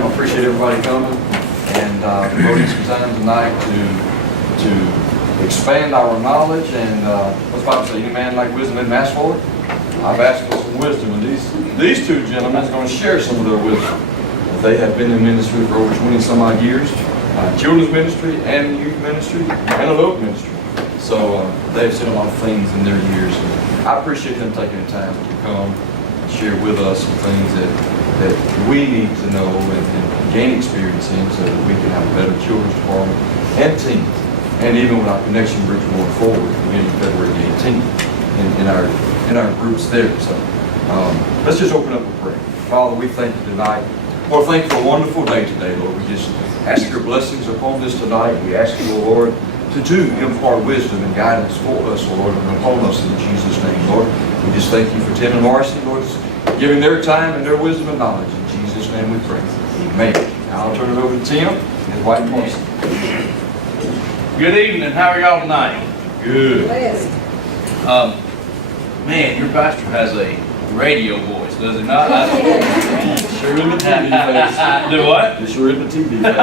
time. I appreciate everybody coming and devoting some time tonight to expand our knowledge. And what's the Bible say? Any man like wisdom and ask for it? I've asked for some wisdom, and these two gentlemen are going to share some of their wisdom. They have been in ministry for over 20 some odd years, children's ministry and youth ministry and adult ministry. So they've seen a lot of things in their years. And I appreciate them taking the time to come and share with us some things that we need to know and gain experience in, so that we can have a better children's department and team. And even with our connection bridge going forward, beginning February 18th in our groups there. So let's just open up with prayer. Father, we thank you tonight. Lord, thank you for a wonderful day today, Lord. We just ask your blessings upon this tonight. We ask you, Lord, to impart wisdom and guidance for us, Lord, and upon us in Jesus' name, Lord. We just thank you for Tim and Marcy, Lord, giving their time and their wisdom and knowledge. In Jesus' name we pray. Amen. Now I'll turn it over to Tim and his wife, Marcy. Good evening. How are y'all tonight? Good. Man, your pastor has a radio voice, does he not? Sure in the TV face. Do what? Sure in the TV face.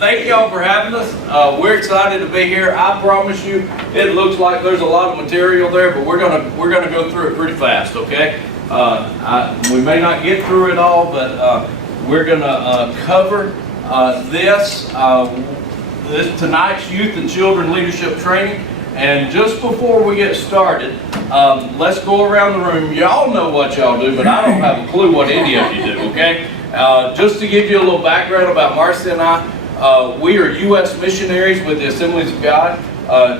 Thank y'all for having us. We're excited to be here. I promise you, it looks like there's a lot of material there, but we're gonna go through it pretty fast, okay? We may not get through it all, but we're gonna cover this tonight's youth and children leadership training. And just before we get started, let's go around the room. Y'all know what y'all do, but I don't have a clue what any of you do, okay? Just to give you a little background about Marcy and I, we are U.S. missionaries with the Assemblies of God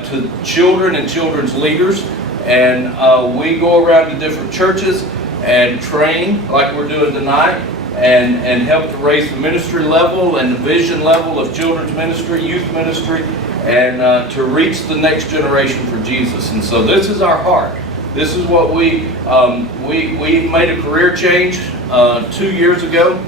to children and children's leaders. And we go around to different churches and train like we're doing tonight, and help to raise the ministry level and the vision level of children's ministry, youth ministry, and to reach the next generation for Jesus. And so this is our heart. This is what we made a career change 2 years ago,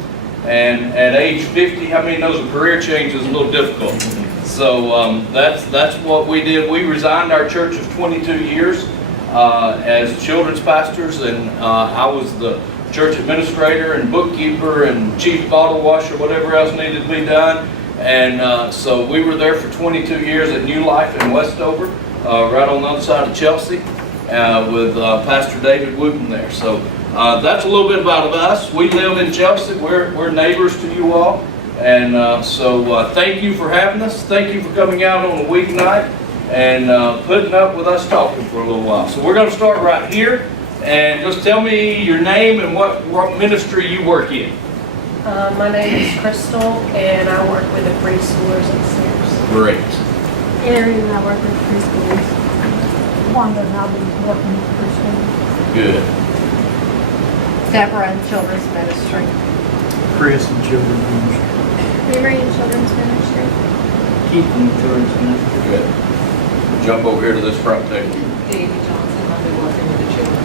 and at age 50, how many knows a career change is a little difficult? So that's what we did. We resigned our church of 22 years as children's pastors, and I was the church administrator and bookkeeper and chief bottle washer, whatever else needed to be done. And so we were there for 22 years at New Life in Westover, right on the other side of Chelsea, with Pastor David Wooten there. So that's a little bit about us. We live in Chelsea. We're neighbors to you all. And so thank you for having us. Thank you for coming out on a weeknight and putting up with us talking for a little while. So we're going to start right here. And just tell me your name and what ministry you work in. My name is Crystal, and I work with the preschoolers upstairs. Great. Erin, I work with preschoolers. Wanda and I've been working with preschoolers. Good. Deborah in Children's Ministry. Chris and Children's Ministry. Mary in Children's Ministry. Keith in Children's Ministry. Good. Jump over here to this front table. Davy Johnson, I've been working with the children.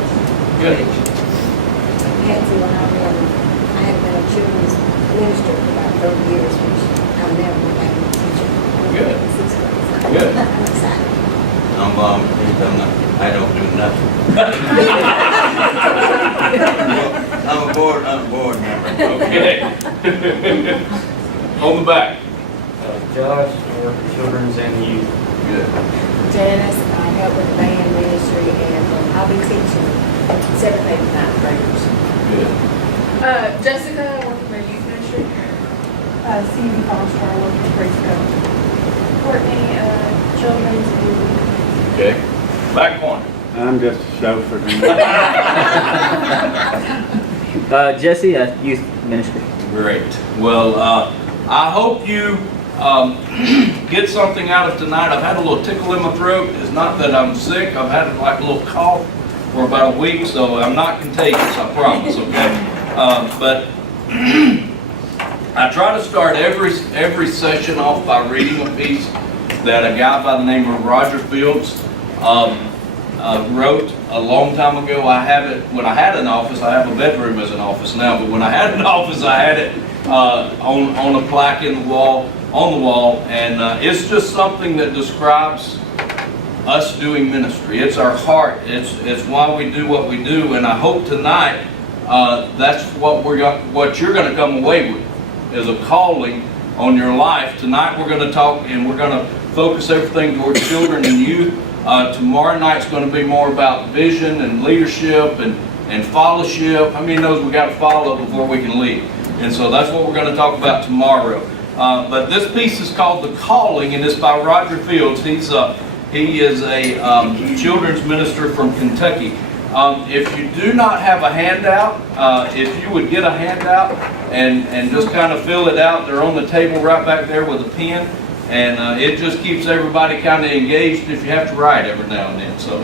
Good. Patsy, when I have been a children's minister for about 30 years, which I've never been back in the teacher. Good. So Good. I'm excited. I don't do nothing. I'm a board member. Okay. On the back. Josh, I work with children's and youth. Good. Janice, I help with the band ministry, and I'll be teaching 7th, 8th, 9th graders. Good. Jessica, I work with the youth ministry. Cindy Foster, I work with preschool. Courtney, children's and Okay. Back corner. I'm just a chauffeur. Jesse, youth ministry. Great. Well, I hope you get something out of tonight. I've had a little tickle in my throat. It's not that I'm sick. I've had like a little cough for about a week, so I'm not contagious, I promise, okay? But I try to start every session off by reading a piece that a guy by the name of Roger Fields wrote a long time ago. I have it, when I had an office, I have a bedroom as an office now, but when I had an office, I had it on a plaque on the wall, and it's just something that describes us doing ministry. It's our heart. It's why we do what we do, and I hope tonight that's what what you're going to come away with, is a calling on your life. Tonight we're going to talk and we're going to focus everything towards children and youth. Tomorrow night's going to be more about vision and leadership and fellowship. How many knows we got to follow before we can lead? And so that's what we're going to talk about tomorrow. But this piece is called The Calling, and it's by Roger Fields. He is a children's minister from Kentucky. If you do not have a handout, if you would get a handout and just kind of fill it out, they're on the table right back there with a pen, and it just keeps everybody kind of engaged if you have to write every now and then. So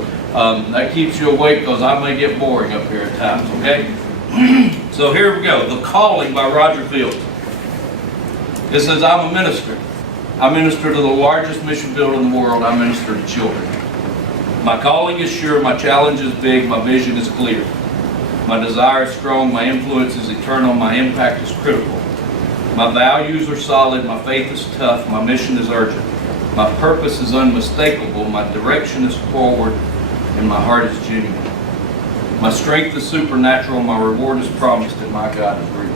that keeps you awake, because I may get boring up here at times, okay? So here we go, The Calling by Roger Fields. It says, I'm a minister. I minister to the largest mission field in the world. I minister to children. My calling is sure, my challenge is big, my vision is clear. My desire is strong, my influence is eternal, my impact is critical. My values are solid, my faith is tough, my mission is urgent. My purpose is unmistakable, my direction is forward, and my heart is genuine. My strength is supernatural, my reward is promised, and my God is real.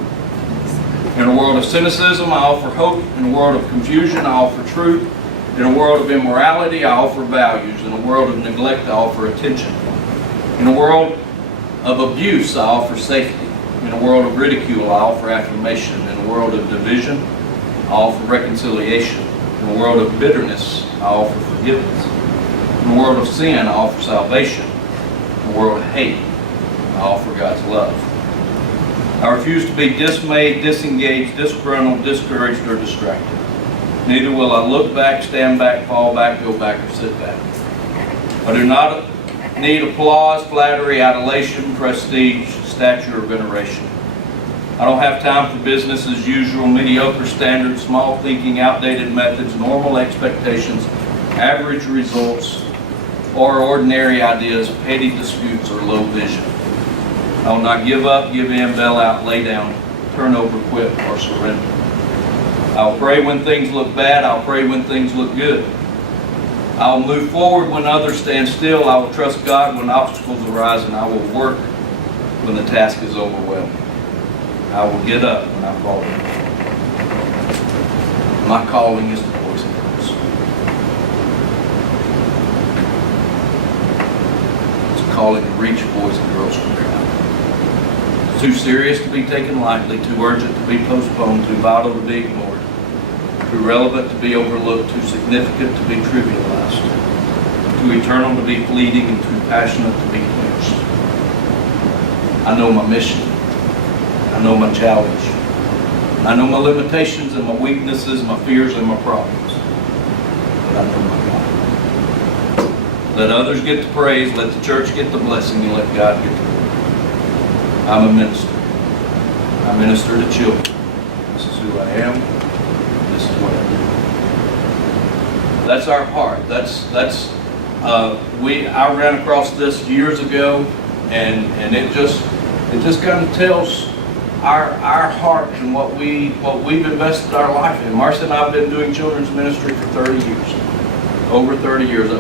In a world of cynicism, I offer hope. In a world of confusion, I offer truth. In a world of immorality, I offer values. In a world of neglect, I offer attention. In a world of abuse, I offer safety. In a world of ridicule, I offer affirmation. In a world of division, I offer reconciliation. In a world of bitterness, I offer forgiveness. In a world of sin, I offer salvation. In a world of hate, I offer God's love. I refuse to be dismayed, disengaged, disgruntled, discouraged, or distracted. Neither will I look back, stand back, fall back, go back, or sit back. I do not need applause, flattery, adulation, prestige, stature, or veneration. I don't have time for business as usual, mediocre standards, small thinking, outdated methods, normal expectations, average results, or ordinary ideas, petty disputes, or low vision. I will not give up, give in, bail out, lay down, turn over, quit, or surrender. I'll pray when things look bad. I'll pray when things look good. I'll move forward when others stand still. I will trust God when obstacles arise, and I will work when the task is overwhelming. I will get up when I fall down. My calling is to boys and girls. It's a calling to reach boys and girls from their house. Too serious to be taken lightly, too urgent to be postponed, too vital to be ignored, too relevant to be overlooked, too significant to be trivialized, too eternal to be fleeting, and too passionate to be quenched. I know my mission. I know my challenge. I know my limitations and my weaknesses, my fears and my problems. But I know my God. Let others get the praise, let the church get the blessing, and let God get the glory. I'm a minister. I minister to children. This is who I am. This is what I do. That's our heart. I ran across this years ago, and it just kind of tells our heart and what we've invested our life in. Marcia and I have been doing children's ministry for 30 years. Over 30 years.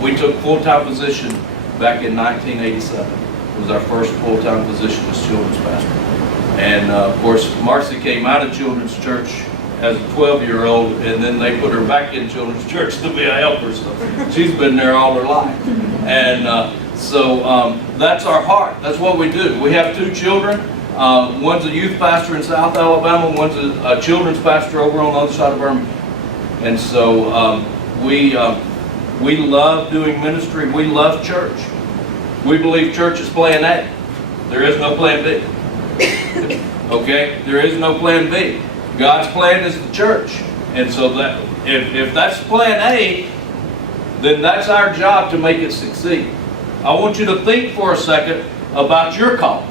We took full-time position back in 1987. It was our first full-time position as children's pastor. And of course, Marcy came out of children's church as a 12-year-old, and then they put her back in children's church to be a helper. So she's been there all her life. And so that's our heart. That's what we do. We have two children. One's a youth pastor in South Alabama. One's a children's pastor over on the other side of Birmingham. And so we love doing ministry. We love church. We believe church is plan A. There is no plan B. Okay? There is no plan B. God's plan is the church. And so that if that's plan A, then that's our job to make it succeed. I want you to think for a second about your calling.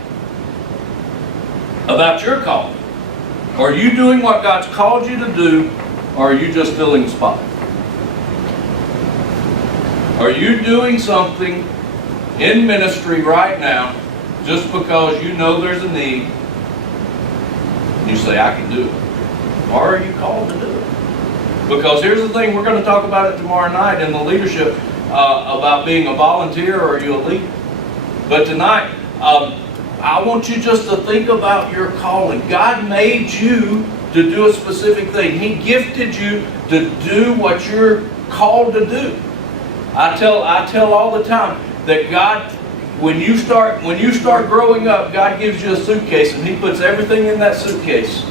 About your calling. Are you doing what God's called you to do, or are you just filling the spot? Are you doing something in ministry right now just because you know there's a need and you say, I can do it? Or are you called to do it? Because here's the thing, we're going to talk about it tomorrow night in the leadership about being a volunteer or are you a leader. But tonight, I want you just to think about your calling. God made you to do a specific thing. He gifted you to do what you're called to do. I tell all the time that God, when you start growing up, God gives you a suitcase and He puts everything in that suitcase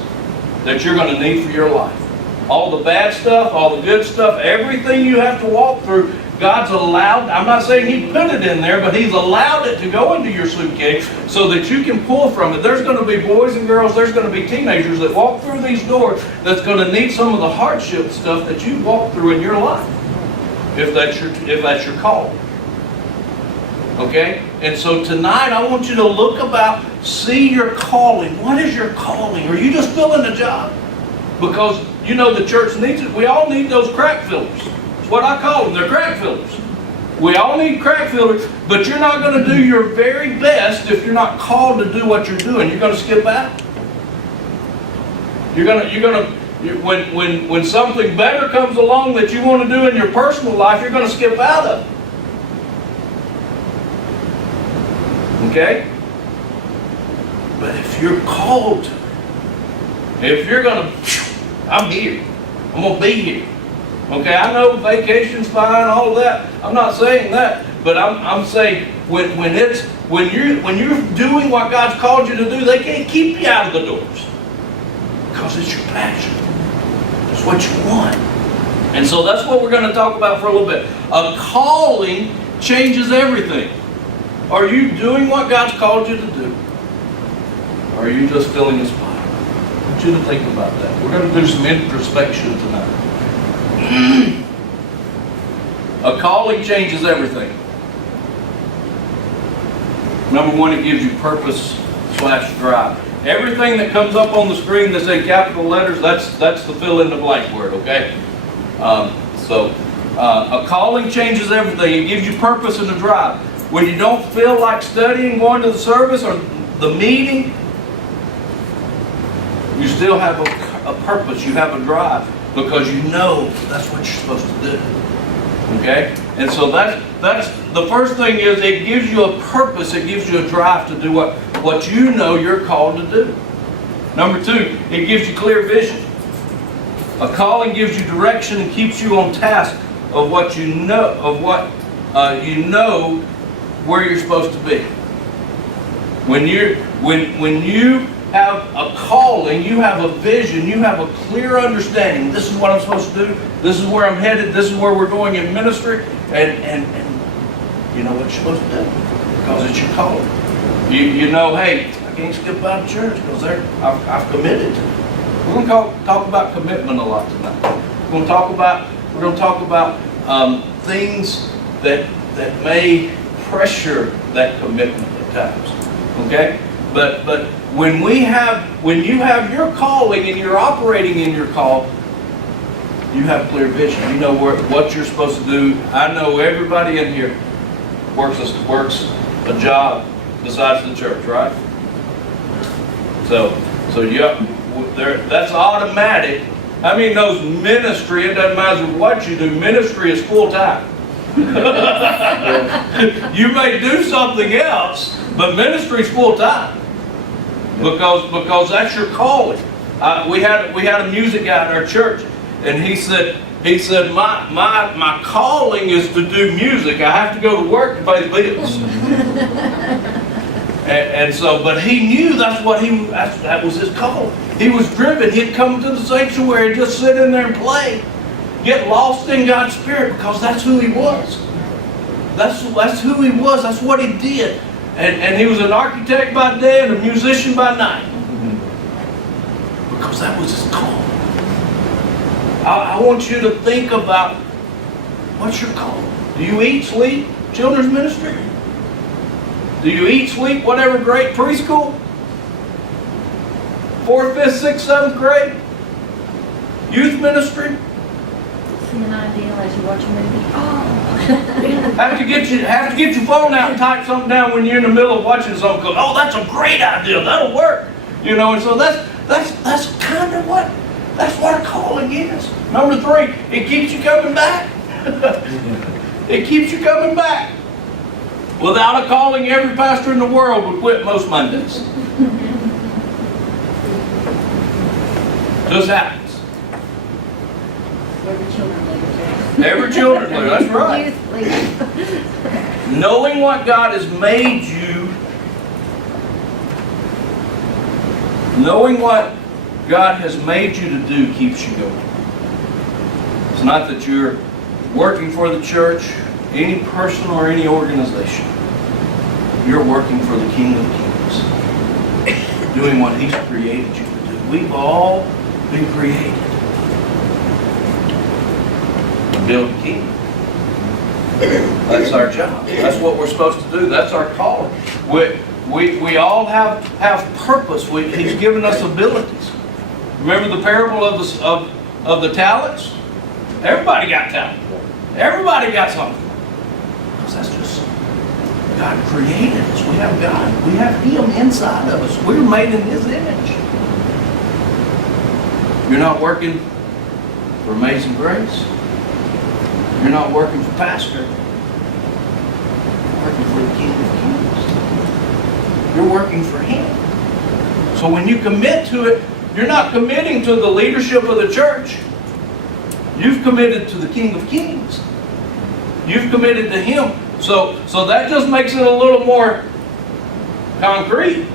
that you're going to need for your life. All the bad stuff, all the good stuff, everything you have to walk through, God's allowed. I'm not saying He put it in there, but He's allowed it to go into your suitcase so that you can pull from it. There's going to be boys and girls, there's going to be teenagers that walk through these doors that's going to need some of the hardship stuff that you walk through in your life, if that's your call. Okay? And so tonight I want you to look about, see your calling. What is your calling? Are you just filling a job? Because you know the church needs it. We all need those crack fillers. That's what I call them. They're crack fillers. We all need crack fillers, but you're not going to do your very best if you're not called to do what you're doing. You're going to skip out. When something better comes along that you want to do in your personal life, you're going to skip out of it. Okay? But if you're called to it, if you're going to, I'm here. I'm going to be here. Okay, I know vacation's fine, all of that. I'm not saying that, but I'm saying when you're doing what God's called you to do, they can't keep you out of the doors because it's your passion. It's what you want. And so that's what we're going to talk about for a little bit. A calling changes everything. Are you doing what God's called you to do? Or are you just filling a spot? I want you to think about that. We're going to do some introspection tonight. A calling changes everything. Number one, it gives you purpose/drive. Everything that comes up on the screen that's in capital letters, that's the fill in the blank word, okay? A calling changes everything. It gives you purpose and a drive. When you don't feel like studying, going to the service or the meeting, you still have a purpose, you have a drive, because you know that's what you're supposed to do. Okay? And so that's the first thing is it gives you a purpose, it gives you a drive to do what you know you're called to do. Number two, it gives you clear vision. A calling gives you direction and keeps you on task of what you know, you know where you're supposed to be. When you have a calling, you have a vision, you have a clear understanding. This is what I'm supposed to do. This is where I'm headed. This is where we're going in ministry. And you know what you're supposed to do because it's your calling. You know, hey, I can't skip out of church because I've committed to it. We're going to talk about commitment a lot tonight. We're going to talk about things that may pressure that commitment at times. Okay? But when you have your calling and you're operating in your call, you have clear vision. You know what you're supposed to do. I know everybody in here works a job besides the church, right? So that's automatic. I mean, knows ministry, it doesn't matter what you do, ministry is full time. You may do something else, but ministry is full time. Because that's your calling. We had a music guy in our church, and he said my calling is to do music. I have to go to work to pay the bills. and so, but he knew that was his calling. He was driven. He'd come to the sanctuary and just sit in there and play, get lost in God's Spirit because that's who he was. That's who he was. That's what he did. And he was an architect by day and a musician by night. Because that was his call. I want you to think about what's your call. Do you eat, sleep, children's ministry? Do you eat, sleep, whatever grade, preschool? 4th, 5th, 6th, 7th grade? Youth ministry? See an idea as you watch a movie. Oh. Have to get your phone out and type something down when you're in the middle of watching something. Go, oh, that's a great idea. That'll work. You know, and so that's kind of what a calling is. Number 3, it keeps you coming back. It keeps you coming back. Without a calling, every pastor in the world would quit most Mondays. Just happens. Every children leader. Every children leader, that's right. Youth leader. Knowing what God has made you, knowing what God has made you to do keeps you going. It's not that you're working for the church, any person or any organization. You're working for the King of Kings, doing what He's created you to do. We've all been created to build a kingdom. That's our job. That's what we're supposed to do. That's our calling. We all have purpose. He's given us abilities. Remember the parable of the talents? Everybody got talent. Everybody got something. Because that's just God created us. We have God. We have Him inside of us. We're made in His image. You're not working for Amazing Grace. You're not working for pastor. You're working for the King of Kings. You're working for Him. So when you commit to it, you're not committing to the leadership of the church. You've committed to the King of Kings. You've committed to Him. So that just makes it a little more concrete.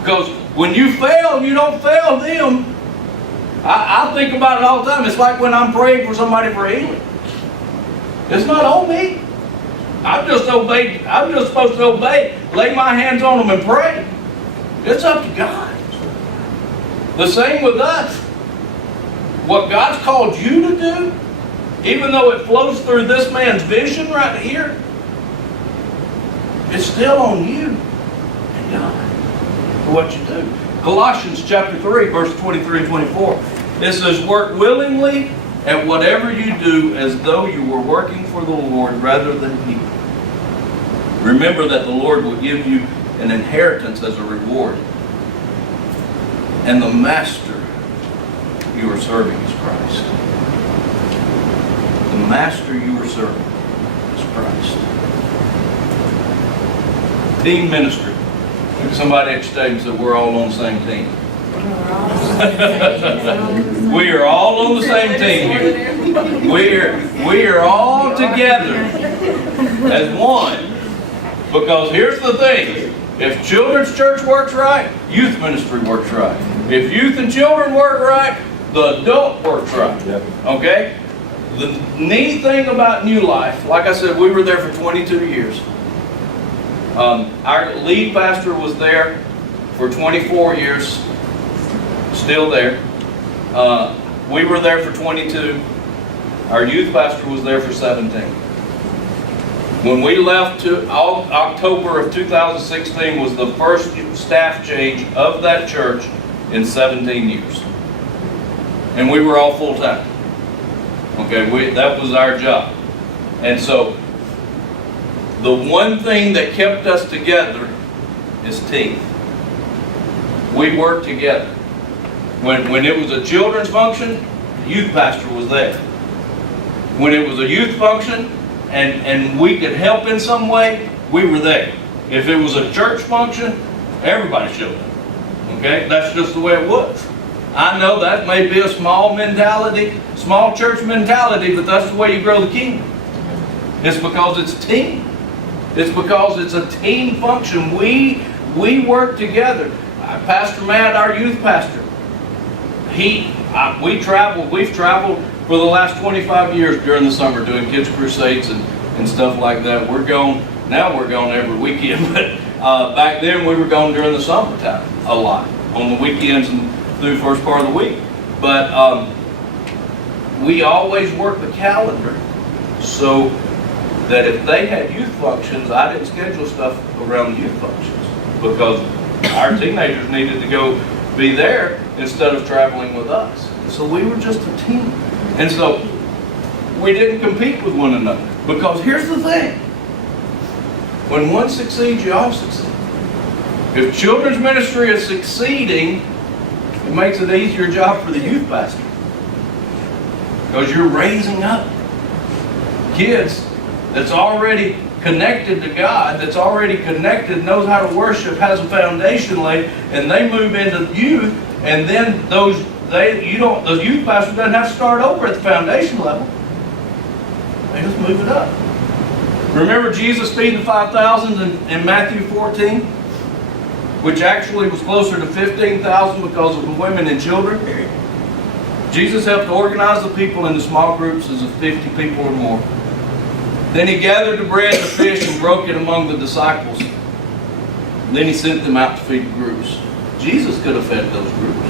Because when you fail, you don't fail them. I think about it all the time. It's like when I'm praying for somebody for healing. It's not on me. I'm just supposed to obey, lay my hands on them and pray. It's up to God. The same with us. What God's called you to do, even though it flows through this man's vision right here, it's still on you and God for what you do. Colossians chapter 3, verse 23 and 24. It says, work willingly at whatever you do as though you were working for the Lord rather than people. Remember that the Lord will give you an inheritance as a reward. And the master you are serving is Christ. The master you are serving is Christ. Team ministry. Somebody exclaimed that we're all on the same team. We are all on the same team here. We are all together as one. Because here's the thing. If children's church works right, youth ministry works right. If youth and children work right, the adult works right. Okay? The neat thing about New Life, like I said, we were there for 22 years. Our lead pastor was there for 24 years, still there. We were there for 22. Our youth pastor was there for 17. When we left October of 2016 was the first staff change of that church in 17 years. And we were all full-time. Okay, that was our job. And so, the one thing that kept us together is team. We worked together. When it was a children's function, the youth pastor was there. When it was a youth function and we could help in some way, we were there. If it was a church function, everybody showed up. Okay? That's just the way it was. I know that may be a small mentality, small church mentality, but that's the way you grow the kingdom. It's because it's team. It's because it's a team function. We work together. Pastor Matt, our youth pastor, we've traveled for the last 25 years during the summer doing kids crusades and stuff like that. Now we're gone every weekend, but back then we were gone during the summertime a lot, on the weekends and through the first part of the week. But we always worked the calendar so that if they had youth functions, I didn't schedule stuff around the youth functions because our teenagers needed to go be there instead of traveling with us. So we were just a team. And so we didn't compete with one another. Because here's the thing. When one succeeds, you all succeed. If children's ministry is succeeding, it makes it easier job for the youth pastor. Because you're raising up kids that's already connected to God, that's already connected, knows how to worship, has a foundation laid, and they move into youth, and then the youth pastor doesn't have to start over at the foundation level. They just move it up. Remember Jesus feeding the 5,000 in Matthew 14? Which actually was closer to 15,000 because of the women and children. Jesus helped organize the people into small groups as of 50 people or more. Then he gathered the bread and the fish and broke it among the disciples. Then he sent them out to feed the groups. Jesus could have fed those groups.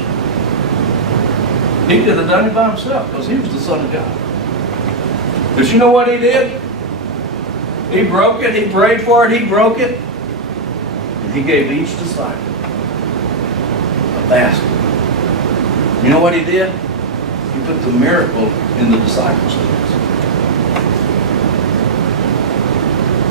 He could have done it by himself because he was the Son of God. But you know what he did? He broke it, he prayed for it, he broke it. And he gave each disciple a basket. You know what he did? He put the miracle in the disciples' hands.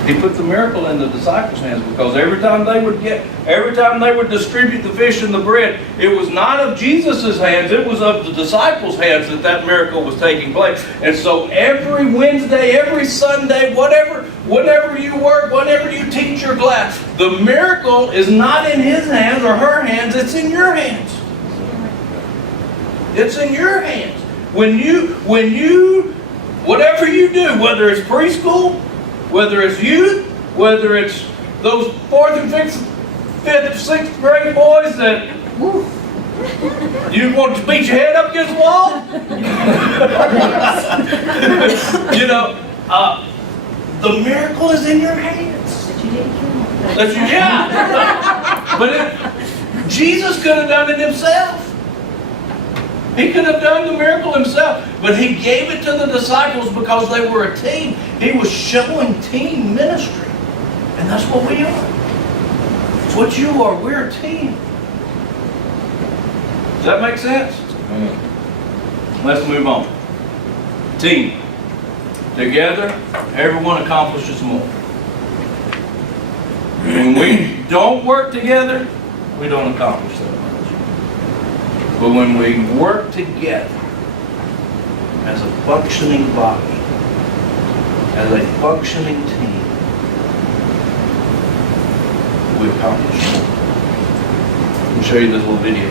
He put the miracle in the disciples' hands because every time they would distribute the fish and the bread, it was not of Jesus' hands, it was of the disciples' hands that miracle was taking place. And so every Wednesday, every Sunday, whenever you work, whenever you teach your class, the miracle is not in his hands or her hands, it's in your hands. It's in your hands. When you, whatever you do, whether it's preschool, whether it's youth, whether it's those 4th and 5th, 6th grade boys that you want to beat your head up against the wall. You know, the miracle is in your hands. But Jesus could have done it himself. He could have done the miracle himself, but he gave it to the disciples because they were a team. He was showing team ministry. And that's what we are. It's what you are. We're a team. Does that make sense? Let's move on. Team. Together, everyone accomplishes more. When we don't work together, we don't accomplish that much. But when we work together as a functioning body, as a functioning team, we accomplish more. Let me show you this little video.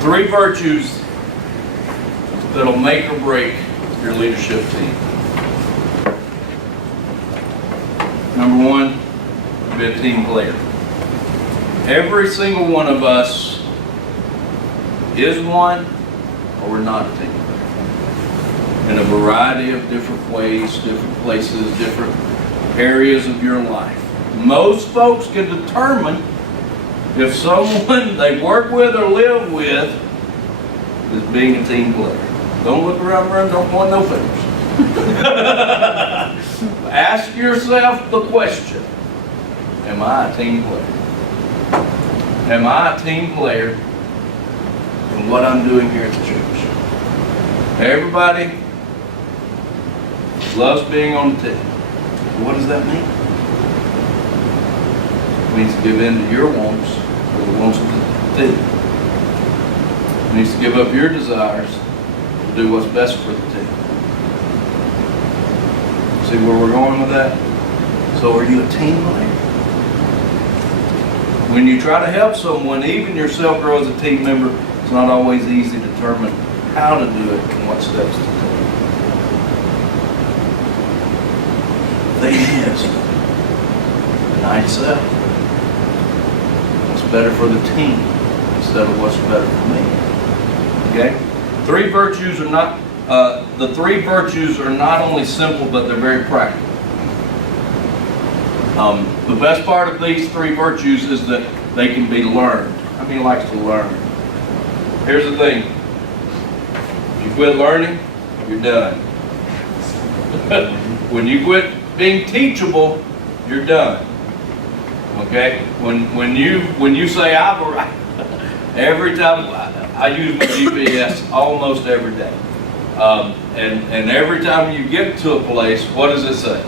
Three virtues that'll make or break your leadership team. Number one, be a team player. Every single one of us is one or we're not a team player. In a variety of different ways, different places, different areas of your life. Most folks can determine if someone they work with or live with is being a team player. Don't look around the room, don't point no fingers. Ask yourself the question, am I a team player? Am I a team player in what I'm doing here at the church? Everybody loves being on the team. What does that mean? It means to give in to your wants for the wants of the team. It means to give up your desires to do what's best for the team. See where we're going with that? So are you a team player? When you try to help someone, even yourself grow as a team member, it's not always easy to determine how to do it and what steps to take. Thing is, deny yourself. What's better for the team instead of what's better for me. Okay? The three virtues are not only simple, but they're very practical. The best part of these three virtues is that they can be learned. How many likes to learn? Here's the thing. If you quit learning, you're done. When you quit being teachable, you're done. Okay? When you say I've arrived, every time I use my GPS almost every day. And every time you get to a place, what does it say?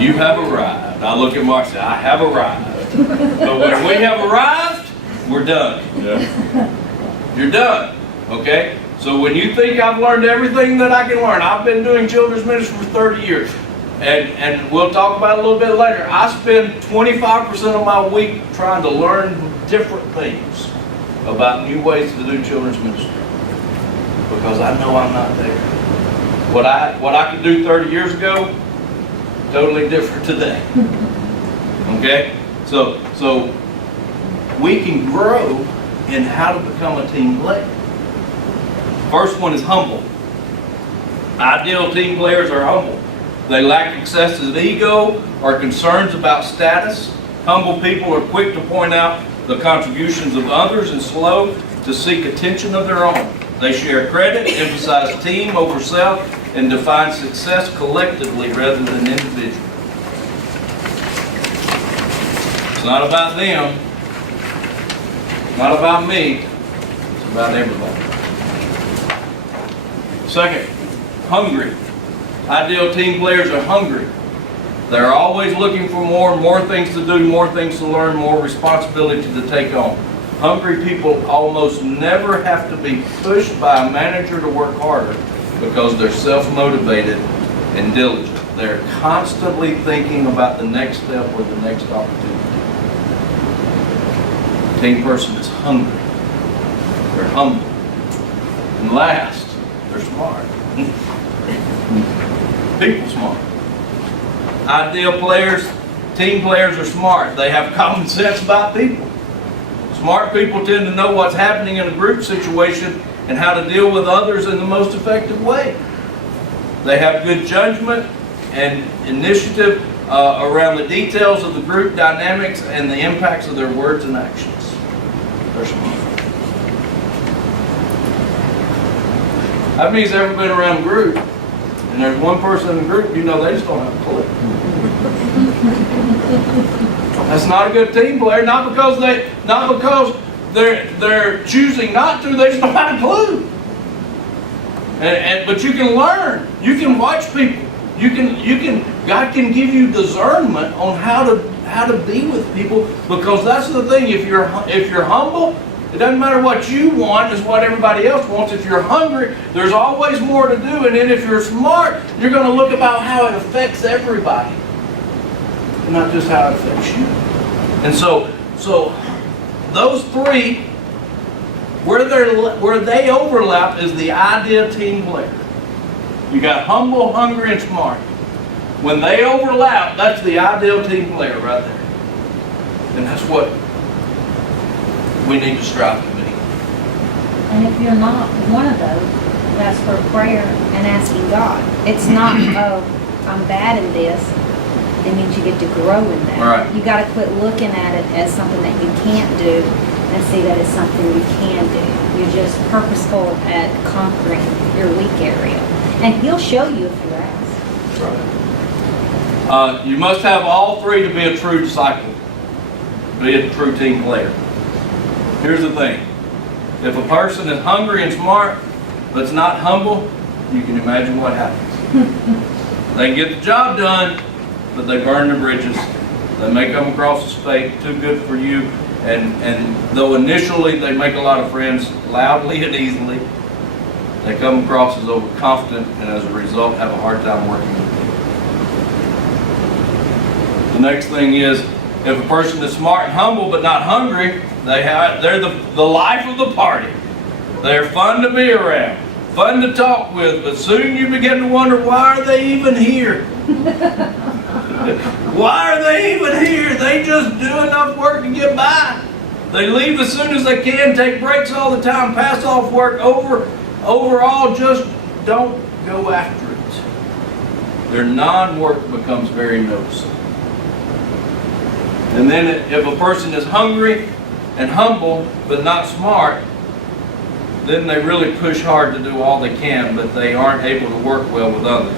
You have arrived. I look at Mark and say, I have arrived. But when we have arrived, we're done. You're done. Okay? So when you think I've learned everything that I can learn, I've been doing children's ministry for 30 years. And we'll talk about it a little bit later. I spend 25% of my week trying to learn different things about new ways to do children's ministry. Because I know I'm not there. What I could do 30 years ago, totally different today. Okay? So we can grow in how to become a team player. First one is humble. Ideal team players are humble. They lack excessive ego or concerns about status. Humble people are quick to point out the contributions of others and slow to seek attention of their own. They share credit, emphasize team over self, and define success collectively rather than individually. It's not about them. It's not about me. It's about everybody. Second, hungry. Ideal team players are hungry. They're always looking for more things to do, more things to learn, more responsibility to take on. Hungry people almost never have to be pushed by a manager to work harder because they're self-motivated and diligent. They're constantly thinking about the next step or the next opportunity. A team person is hungry. They're humble. And last, they're smart. People smart. Ideal players, team players are smart. They have common sense about people. Smart people tend to know what's happening in a group situation and how to deal with others in the most effective way. They have good judgment and initiative around the details of the group dynamics and the impacts of their words and actions. They're smart. How many's ever been around a group and there's one person in the group, you know they just don't have a clue. That's not a good team player, not because they're choosing not to, they just don't have a clue. But you can learn. You can watch people. God can give you discernment on how to be with people, because that's the thing. If you're humble, it doesn't matter what you want, it's what everybody else wants. If you're hungry, there's always more to do. And then if you're smart, you're going to look about how it affects everybody, not just how it affects you. And so those three, where they overlap is the ideal team player. You got humble, hungry, and smart. When they overlap, that's the ideal team player right there. And that's what we need to strive to be. And if you're not one of those, that's for prayer and asking God. It's not, oh, I'm bad in this. It means you get to grow in that. Right. You got to quit looking at it as something that you can't do and see that it's something you can do. You're just purposeful at conquering your weak area. And He'll show you if you ask. Right. You must have all three to be a true disciple, be a true team player. Here's the thing. If a person is hungry and smart, but's not humble, you can imagine what happens. They can get the job done, but they burn the bridges. They may come across as fake, too good for you, and though initially they make a lot of friends loudly and easily, They come across as overconfident and as a result have a hard time working with people. The next thing is, if a person is smart and humble but not hungry, they're the life of the party. They're fun to be around, fun to talk with, but soon you begin to wonder, why are they even here? Why are they even here? They just do enough work to get by. They leave as soon as they can, take breaks all the time, pass off work overall, just don't go after it. Their non-work becomes very noticeable. And then if a person is hungry and humble but not smart, then they really push hard to do all they can, but they aren't able to work well with others.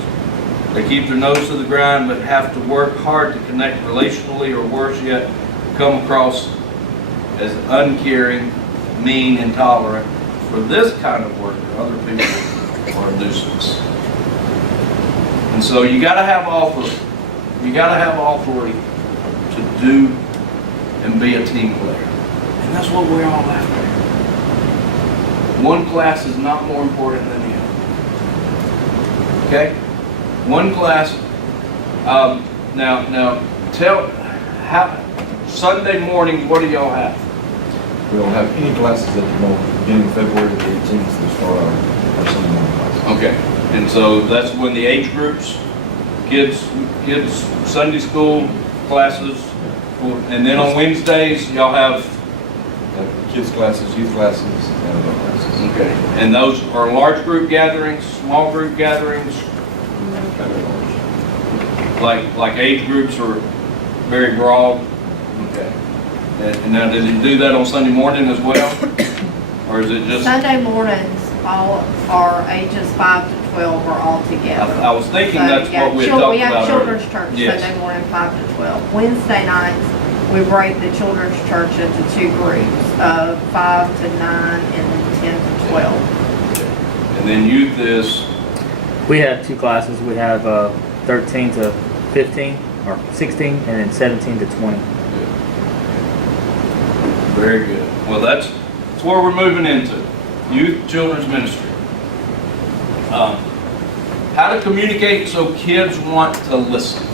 They keep their nose to the grind but have to work hard to connect relationally, or worse yet, come across as uncaring, mean, intolerant. For this kind of work, other people are a nuisance. And so you got to have authority. You got to have authority to do and be a team player. And that's what we're all after. One class is not more important than the other. Okay? One class. Now, Sunday morning, what do y'all have? We don't have any classes at the moment. Beginning of February the 18th, we start our Sunday morning classes. Okay. And so that's when the age groups, kids, Sunday school classes, and then on Wednesdays, y'all have. Kids classes, youth classes, and adult classes. Okay. And those are large group gatherings, small group gatherings, like age groups are very broad. Okay. And now, did you do that on Sunday morning as well? Or is it just? Sunday mornings, all our ages 5 to 12 are all together. I was thinking So, that's yeah, what we had talked We have about children's earlier. church Yes. Sunday morning, 5 to 12. Wednesday nights, we break the children's church into two groups of 5 to 9 and then 10 to 12. And then youth is, We have two classes. We have 13 to 15, or 16, and then 17 to 20. very good. Well, that's where we're moving into. Youth children's ministry. How to communicate so kids want to listen.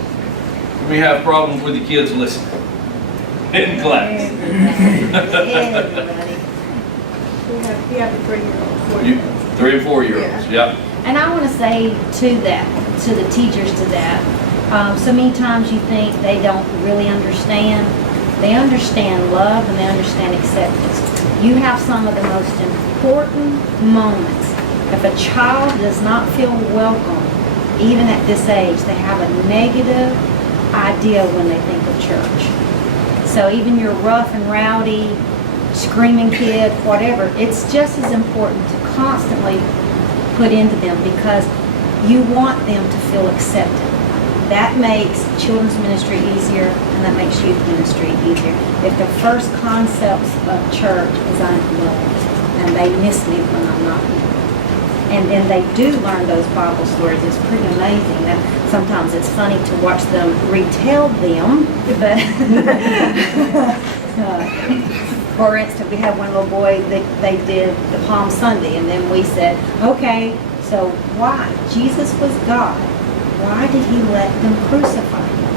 We have problems with the kids listening in class. We have a 3-year-old, 4-year-old. 3 and 4 year olds, yeah. And I want to say to that, to the teachers to that, so many times you think they don't really understand. They understand love and they understand acceptance. You have some of the most important moments. If a child does not feel welcome, even at this age, they have a negative idea when they think of church. So even your rough and rowdy, screaming kid, whatever, it's just as important to constantly put into them because you want them to feel accepted. That makes children's ministry easier and that makes youth ministry easier. If the first concepts of church is I'm loved and they miss me when I'm not here. And then they do learn those Bible stories. It's pretty amazing. Now, sometimes it's funny to watch them retell them, but for instance, we had one little boy that they did the Palm Sunday, and then we said, okay, so why? Jesus was God. Why did he let them crucify him?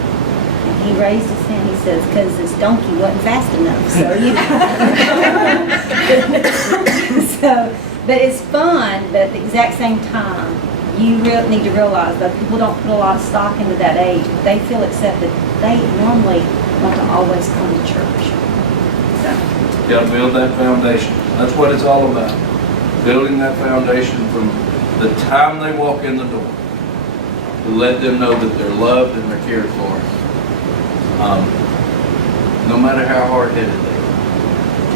And he raised his hand, he says, because this donkey wasn't fast enough. So, but it's fun, but at the exact same time, you need to realize that people don't put a lot of stock into that age. If they feel accepted, they normally want to always come to church. So. You gotta build that foundation. That's what it's all about. Building that foundation from the time they walk in the door. To let them know that they're loved and they're cared for. No matter how hard-headed they are.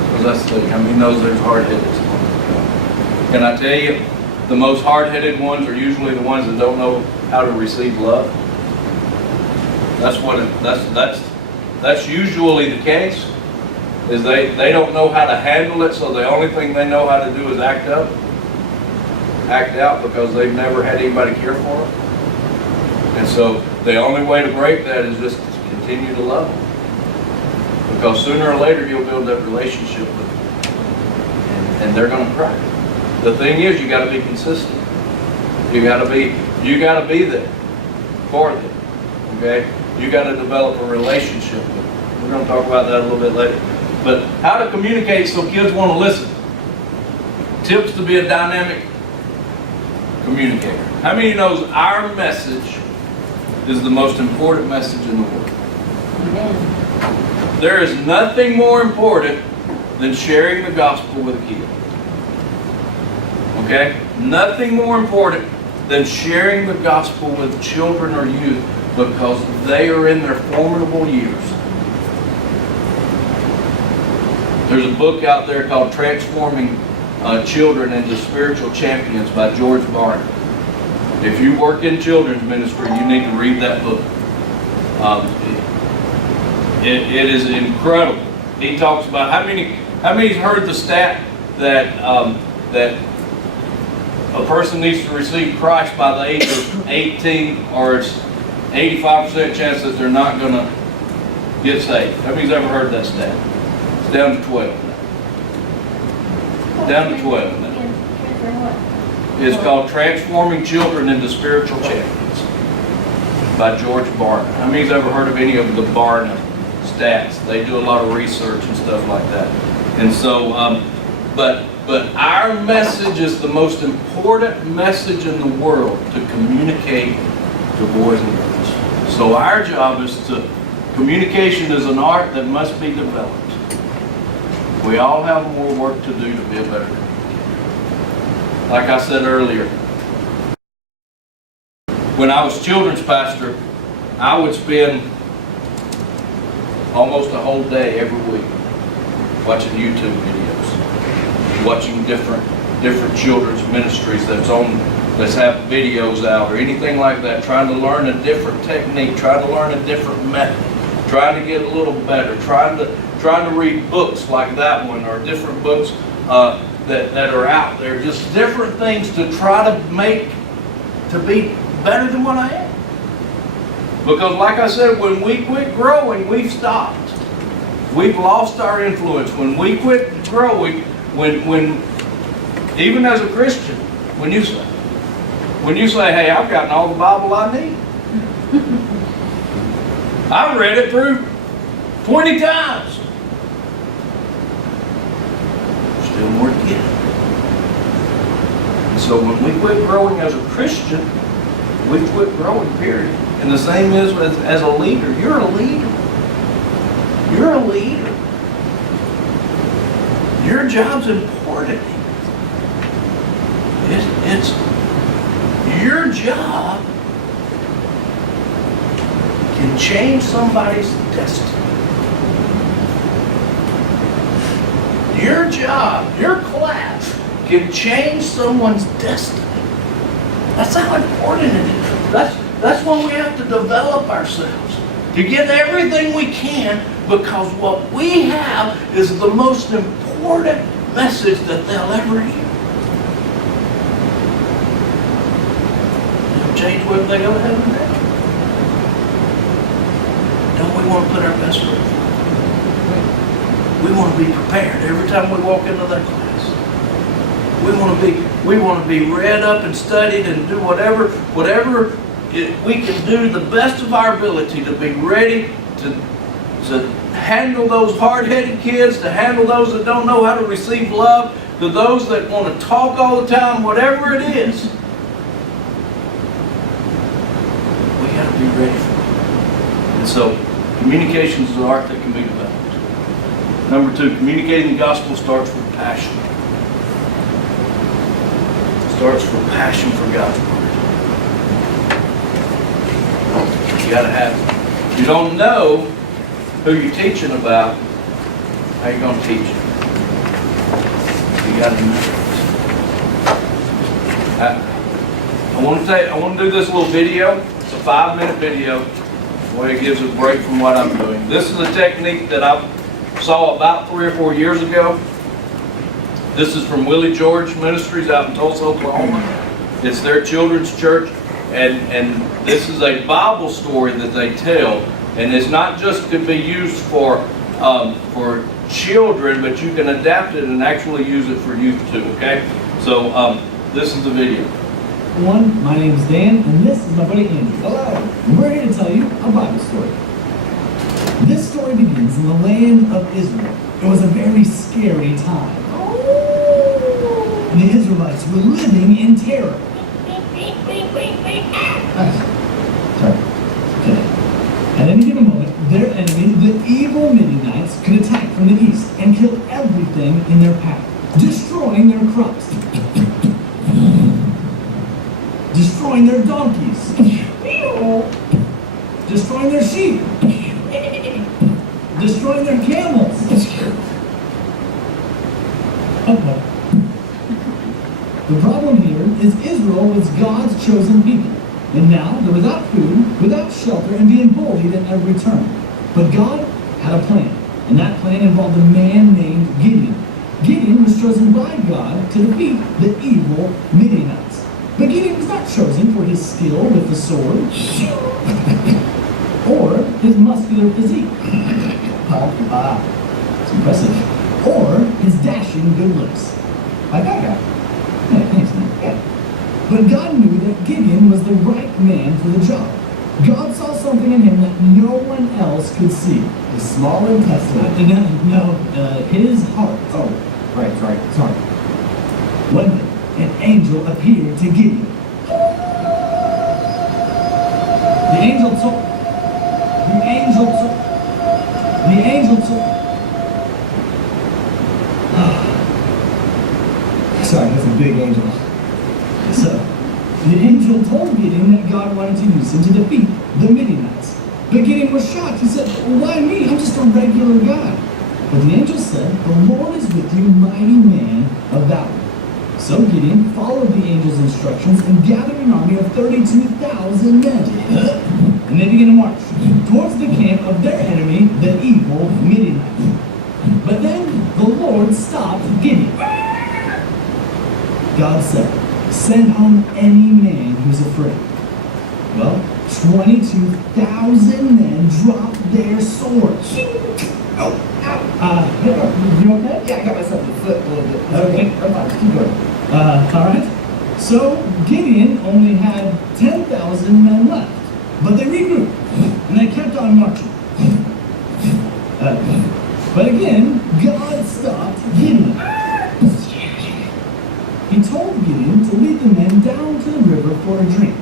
Because that's the thing, how many knows there's hard-headed? Can I tell you, the most hard-headed ones are usually the ones that don't know how to receive love. That's usually the case. Is they don't know how to handle it, so the only thing they know how to do is act out because they've never had anybody care for them. And so the only way to break that is just to continue to love them. Because sooner or later you'll build that relationship with them. And they're going to cry. The thing is, you gotta be consistent. You gotta be there for them, okay? You gotta develop a relationship with them. We're gonna talk about that a little bit later. But how to communicate so kids wanna listen. Tips to be a dynamic communicator. How many knows our message is the most important message in the world? Amen. There is nothing more important than sharing the gospel with a kid. Okay? Nothing more important than sharing the gospel with children or youth, because they are in their formidable years. There's a book out there called Transforming Children into Spiritual Champions by George Barna. If you work in children's ministry, you need to read that book. It is incredible. He talks about how many's heard the stat that that a person needs to receive Christ by the age of 18, or it's 85% chance that they're not going to get saved. How many's ever heard that stat? It's down to 12 now. Down to 12 now. It's called Transforming Children into Spiritual Champions by George Barna. How many's ever heard of any of the Barna stats? They do a lot of research and stuff like that. And so, but our message is the most important message in the world to communicate to boys and girls. So our job is communication is an art that must be developed. We all have more work to do to be a better communicator. Like I said earlier, when I was children's pastor, I would spend almost a whole day every week watching YouTube videos, watching different children's ministries that's have videos out or anything like that, trying to learn a different technique, trying to learn a different method, trying to get a little better, trying to read books like that one, or different books that are out there, just different things to try to make to be better than what I am. Because like I said, when we quit growing, we've stopped. We've lost our influence. When we quit growing, when even as a Christian, when you say, hey, I've gotten all the Bible I need. I've read it through 20 times. Still more to get. And so when we quit growing as a Christian, we quit growing, period. And the same is as a leader. You're a leader. You're a leader. Your job's important. It's your job can change somebody's destiny. Your job, your class, can change someone's destiny. That's how important it is. That's why we have to develop ourselves, to get everything we can, because what we have is the most important message that they'll ever hear. It'll change whether they go to heaven or not. Don't we want to put our best foot forward? We want to be prepared every time we walk into that class. We want to be read up and studied and do whatever we can do the best of our ability to be ready to handle those hard-headed kids, to handle those that don't know how to receive love, to those that want to talk all the time, whatever it is. We got to be ready for it. And so, communication is an art that can be developed. Number 2, communicating the gospel starts with passion. It starts with passion for God's word. You gotta have it. If you don't know who you're teaching about, how you gonna teach it? You gotta know. I want to do this little video. It's a 5-minute video where it gives a break from what I'm doing. This is a technique that I saw about 3 or 4 years ago. This is from Willie George Ministries out in Tulsa, Oklahoma. It's their children's church, and this is a Bible story that they tell, and it's not just to be used for children, but you can adapt it and actually use it for youth too. Okay, So, this is the video. Everyone, my name is Dan, and this is my buddy Andrew. Hello. And we're here to tell you a Bible story. This story begins in the land of Israel. It was a very scary time. The Israelites were living in terror. Sorry. Okay. At any given moment, their enemy, the evil Midianites, could attack from the east and kill everything in their path, destroying their crops, destroying their donkeys, destroying their sheep, destroying their camels. Okay. The problem here is Israel was God's chosen people, and now they're without food, without shelter, and being bullied at every turn. But God had a plan, and that plan involved a man named Gideon. Gideon was chosen by God to defeat the evil Midianites. But Gideon was not chosen for his skill with the sword, or his muscular physique. It's impressive. Or his dashing good looks. Like that guy. Yeah, thanks, man. Yeah. But God knew that Gideon was the right man for the job. God saw something in him that no one else could see. The small intestine. His heart. Oh, right, sorry. One day, an angel appeared to Gideon. The angel told. Sorry, that's a big angel. So, the angel told Gideon that God wanted to use him to defeat the Midianites. But Gideon was shocked. He said, why me? I'm just a regular guy. But the angel said, the Lord is with you, mighty man of valor. So Gideon followed the angel's instructions and gathered an army of 32,000 men. And they began to march towards the camp of their enemy, the evil Midianites. But then the Lord stopped Gideon. God said, send home any man who's afraid. Well, 22,000 men dropped their swords. You okay? Yeah, I got myself in the foot a little bit. Okay. I'm fine, keep going. All right. So Gideon only had 10,000 men left, but they regrouped and they kept on marching. But again, God stopped Gideon. He told Gideon to lead the men down to the river for a drink.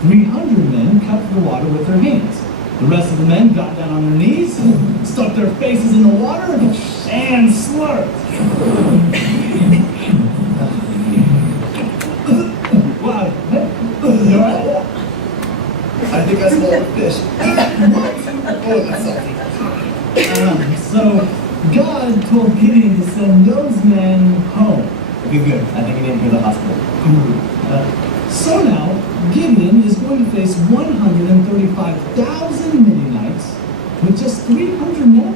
300 men cut the water with their hands. The rest of the men got down on their knees, stuck their faces in the water, and slurped. Wow. You alright? I think I smell a fish. What? Oh, that's salty. So God told Gideon to send those men home. Okay, good. I think you didn't go to the hospital. So now, Gideon is going to face 135,000 Midianites with just 300 men?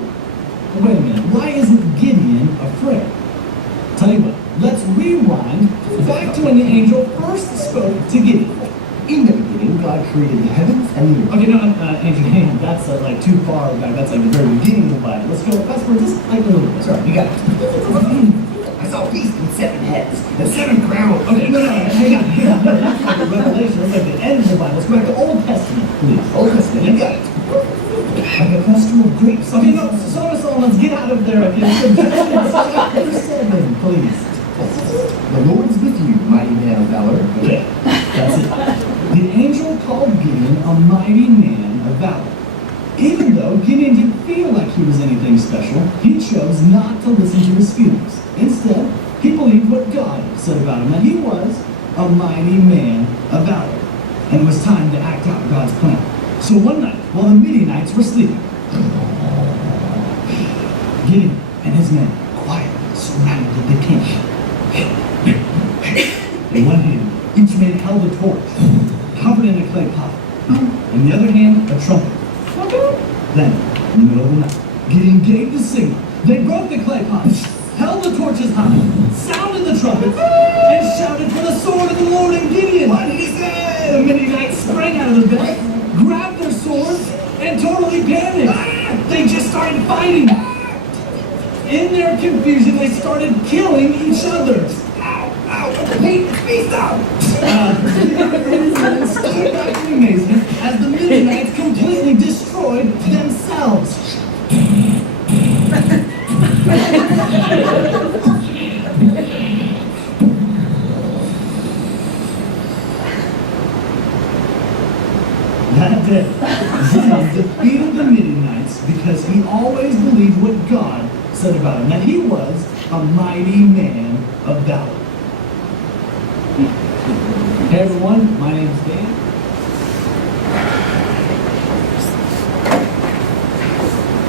Wait a minute, why isn't Gideon afraid? Tell you what, let's rewind back to when the angel first spoke to Gideon. In the beginning, God created the heavens and the earth. Okay, no, Andrew, hang on, that's like too far back, that's like the very beginning of the Bible. Let's go fast forward just like a little bit. Sorry, you got it. I saw a beast with 7 heads and 7 crowns. Okay, no, hang on. That's like the Revelation, that's like the end of the Bible. Let's go back to Old Testament, please. Old Testament, you got it. Like a cluster of grapes. Okay, no, let's get out of there. Okay, so Verse 7, please. The Lord is with you, mighty man of valor. Okay, that's it. The angel called Gideon a mighty man of valor. Even though Gideon didn't feel like he was anything special, he chose not to listen to his feelings. Instead, he believed what God said about him, that he was a mighty man of valor. And it was time to act out God's plan. So one night, while the Midianites were sleeping, Gideon and his men quietly surrounded the camp. In one hand, each man held a torch, covered in a clay pot. In the other hand, a trumpet. Then, in the middle of the night, Gideon gave the signal. They broke the clay pot, held the torches high, sounded the trumpet, and shouted for the sword of the Lord and Gideon. What did he say? The Midianites sprang out of the bed, grabbed their swords, and totally panicked. They just started fighting. In their confusion, they started killing each other. Ow, ow. I'll get the paint and space out. It is still actually amazing as the Midianites completely destroyed themselves. That day, Gideon defeated the Midianites because he always believed what God said about him, that he was a mighty man of valor. Hey everyone, my name is Dan.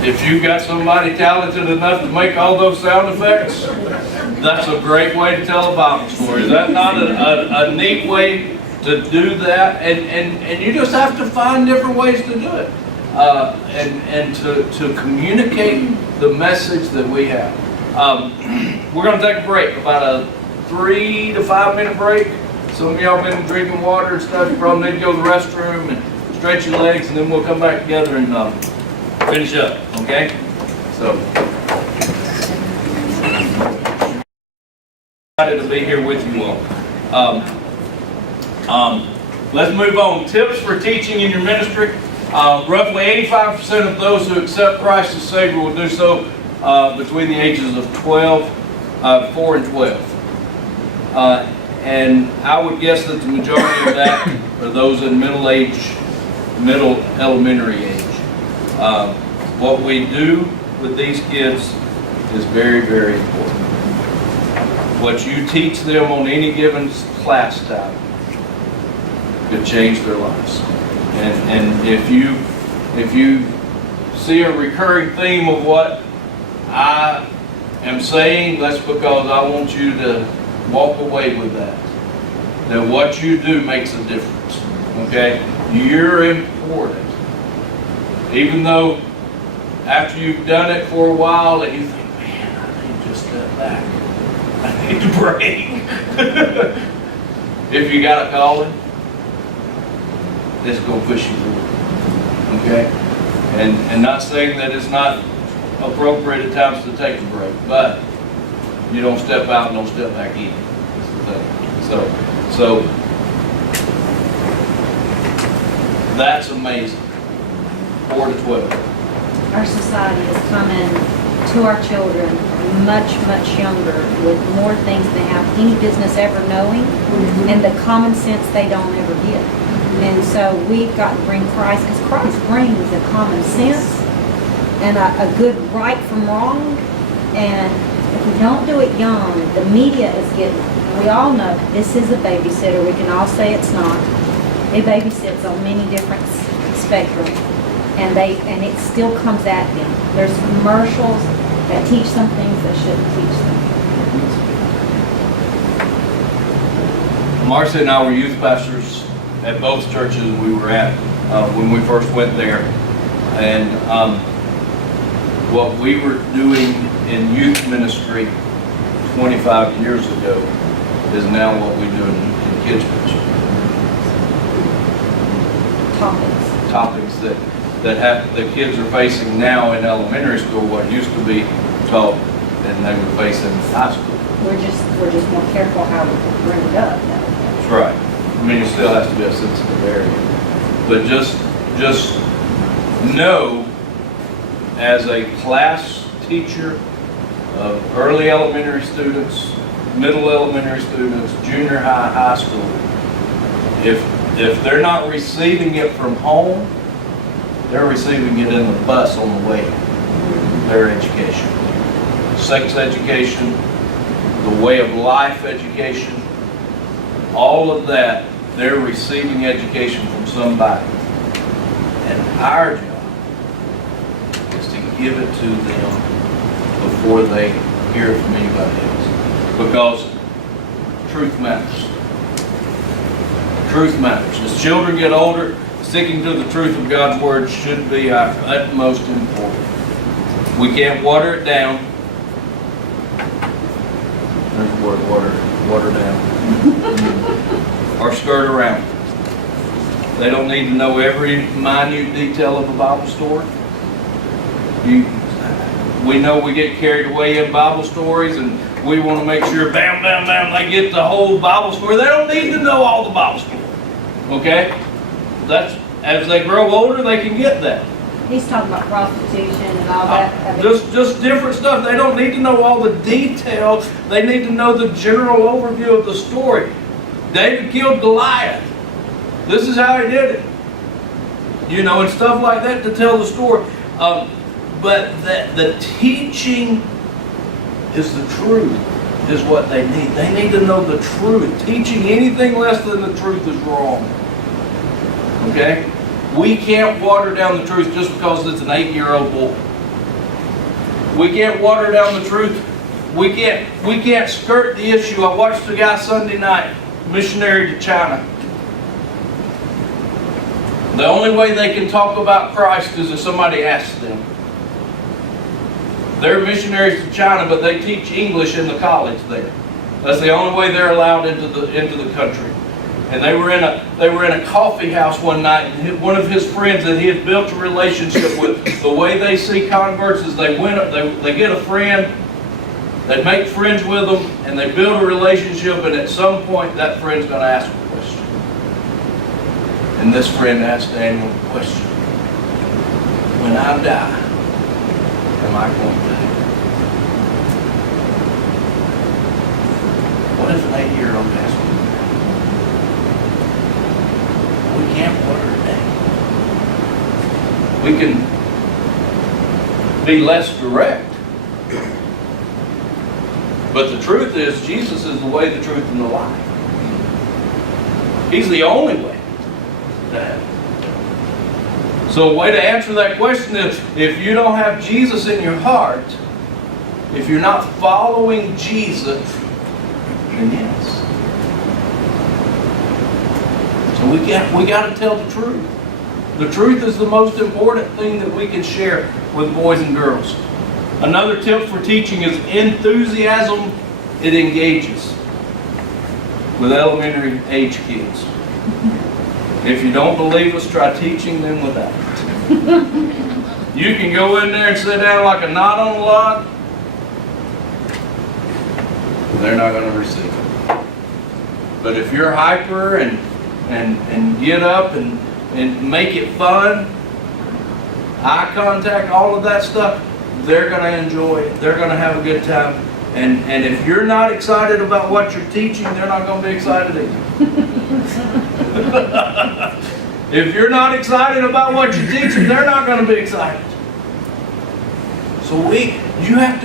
If you've got somebody talented enough to make all those sound effects, that's a great way to tell a Bible story. Is that not a neat way to do that? And you just have to find different ways to do it. And to communicate the message that we have. We're going to take a break, about a 3 to 5 minute break. Some of y'all been drinking water and stuff. You probably need to go to the restroom and stretch your legs, and then we'll come back together and finish up, okay? So, excited to be here with you all. Let's move on. Tips for teaching in your ministry. Roughly 85% of those who accept Christ as Savior will do so between the ages of 4 and 12. And I would guess that the majority of that are those in middle elementary age. What we do with these kids is very, very important. What you teach them on any given class time could change their lives. And if you see a recurring theme of what I am saying, that's because I want you to walk away with that. That what you do makes a difference. Okay? You're important. Even though after you've done it for a while and you think, man, I need to just step back. I need to break. If you got a calling, it's going to push you forward. Okay? And not saying that it's not appropriate at times to take a break, but you don't step out and don't step back in. So that's amazing. 4 to 12. Our society is coming to our children much, much younger with more things they have any business ever knowing, and the common sense they don't ever get. And so we've got to bring Christ, because Christ brings a common sense and a good right from wrong. And if we don't do it young, the media is getting, we all know this is a babysitter. We can all say it's not. It babysits on many different spectrums, and it still comes at them. There's commercials that teach some things that shouldn't teach them. Marcia and I were youth pastors at both churches we were at when we first went there, and what we were doing in youth ministry 25 years ago is now what we do in kids ministry. Topics that have the kids are facing now in elementary school, what used to be taught and they would face in high school. We're just more careful how we bring it up. That's right. I mean, it still has to be a sensitive area. But just know, as a class teacher of early elementary students, middle elementary students, junior high, high school, if they're not receiving it from home, they're receiving it in the bus on the way. Their education. Sex education, the way of life education, all of that, they're receiving education from somebody. And our job is to give it to them before they hear it from anybody else. Because truth matters. Truth matters. As children get older, sticking to the truth of God's Word should be our utmost important. We can't water it down. There's the word, water down. Or skirt around. They don't need to know every minute detail of a Bible story. We know we get carried away in Bible stories, and We want to make sure, bam, bam, bam, they get the whole Bible story. They don't need to know all the Bible story. Okay? That's, as they grow older, they can get that. He's talking about prostitution and all that. Just different stuff. They don't need to know all the details. They need to know the general overview of the story. David killed Goliath. This is how he did it. You know, and stuff like that to tell the story. But the teaching is the truth, is what they need. They need to know the truth. Teaching anything less than the truth is wrong. Okay? We can't water down the truth just because it's an 8-year-old boy. We can't water down the truth. We can't skirt the issue. I watched a guy Sunday night, missionary to China. The only way they can talk about Christ is if somebody asks them. They're missionaries to China, but they teach English in the college there. That's the only way they're allowed into the country. And they were in a coffee house one night, and one of his friends that he had built a relationship with, the way they see converts is they get a friend, they make friends with them, and they build a relationship, and at some point that friend's going to ask a question. And this friend asked Daniel a question. When I die, am I going to heaven? What if an 8-year-old asks me? We can't water it down. We can be less direct. But the truth is, Jesus is the way, the truth, and the life. He's the only way to heaven. So a way to answer that question is, if you don't have Jesus in your heart, if you're not following Jesus, then yes. So we got to tell the truth. The truth is the most important thing that we can share with boys and girls. Another tip for teaching is enthusiasm. It engages with elementary age kids. If you don't believe us, try teaching them without it. You can go in there and sit down like a knot on a log. They're not going to receive it. But if you're hyper and get up and make it fun, eye contact, all of that stuff, they're going to enjoy it. They're going to have a good time. And if you're not excited about what you're teaching, they're not going to be excited either. If you're not excited about what you're teaching, they're not going to be excited. So you have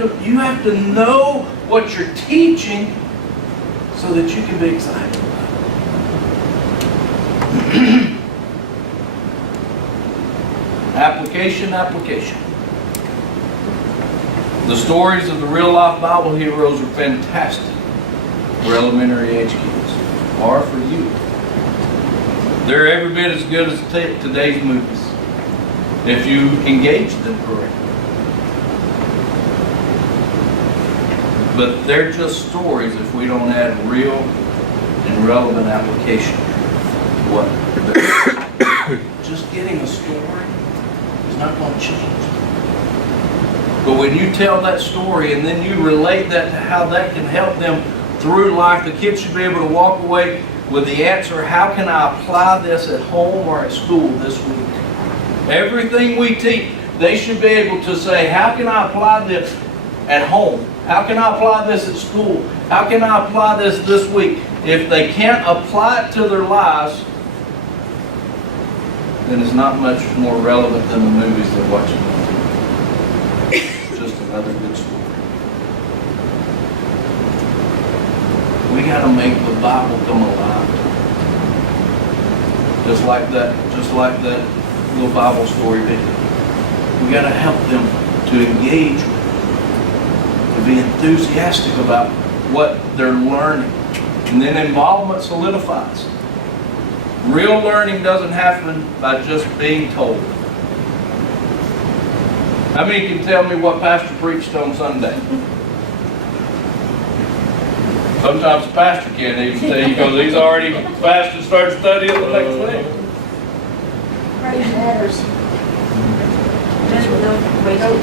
to know what you're teaching so that you can be excited about it. Application. The stories of the real life Bible heroes are fantastic for elementary age kids, or for you. They're every bit as good as today's movies, if you engage them correctly. But they're just stories if we don't add real and relevant application to what they're doing. Just getting a story is not going to change. But when you tell that story and then you relate that to how that can help them through life, the kids should be able to walk away with the answer, how can I apply this at home or at school this week? Everything we teach, they should be able to say, how can I apply this at home? How can I apply this at school? How can I apply this week? If they can't apply it to their lives, then it's not much more relevant than the movies they're watching. It's just another good story. We got to make the Bible come alive. Just like that little Bible story did. We got to help them to engage with it, to be enthusiastic about what they're learning. And then involvement solidifies. Real learning doesn't happen by just being told. How many can tell me what pastor preached on Sunday? Sometimes the pastor can't even tell you because he's already pastor started studying the next thing. Praise matters. No wasted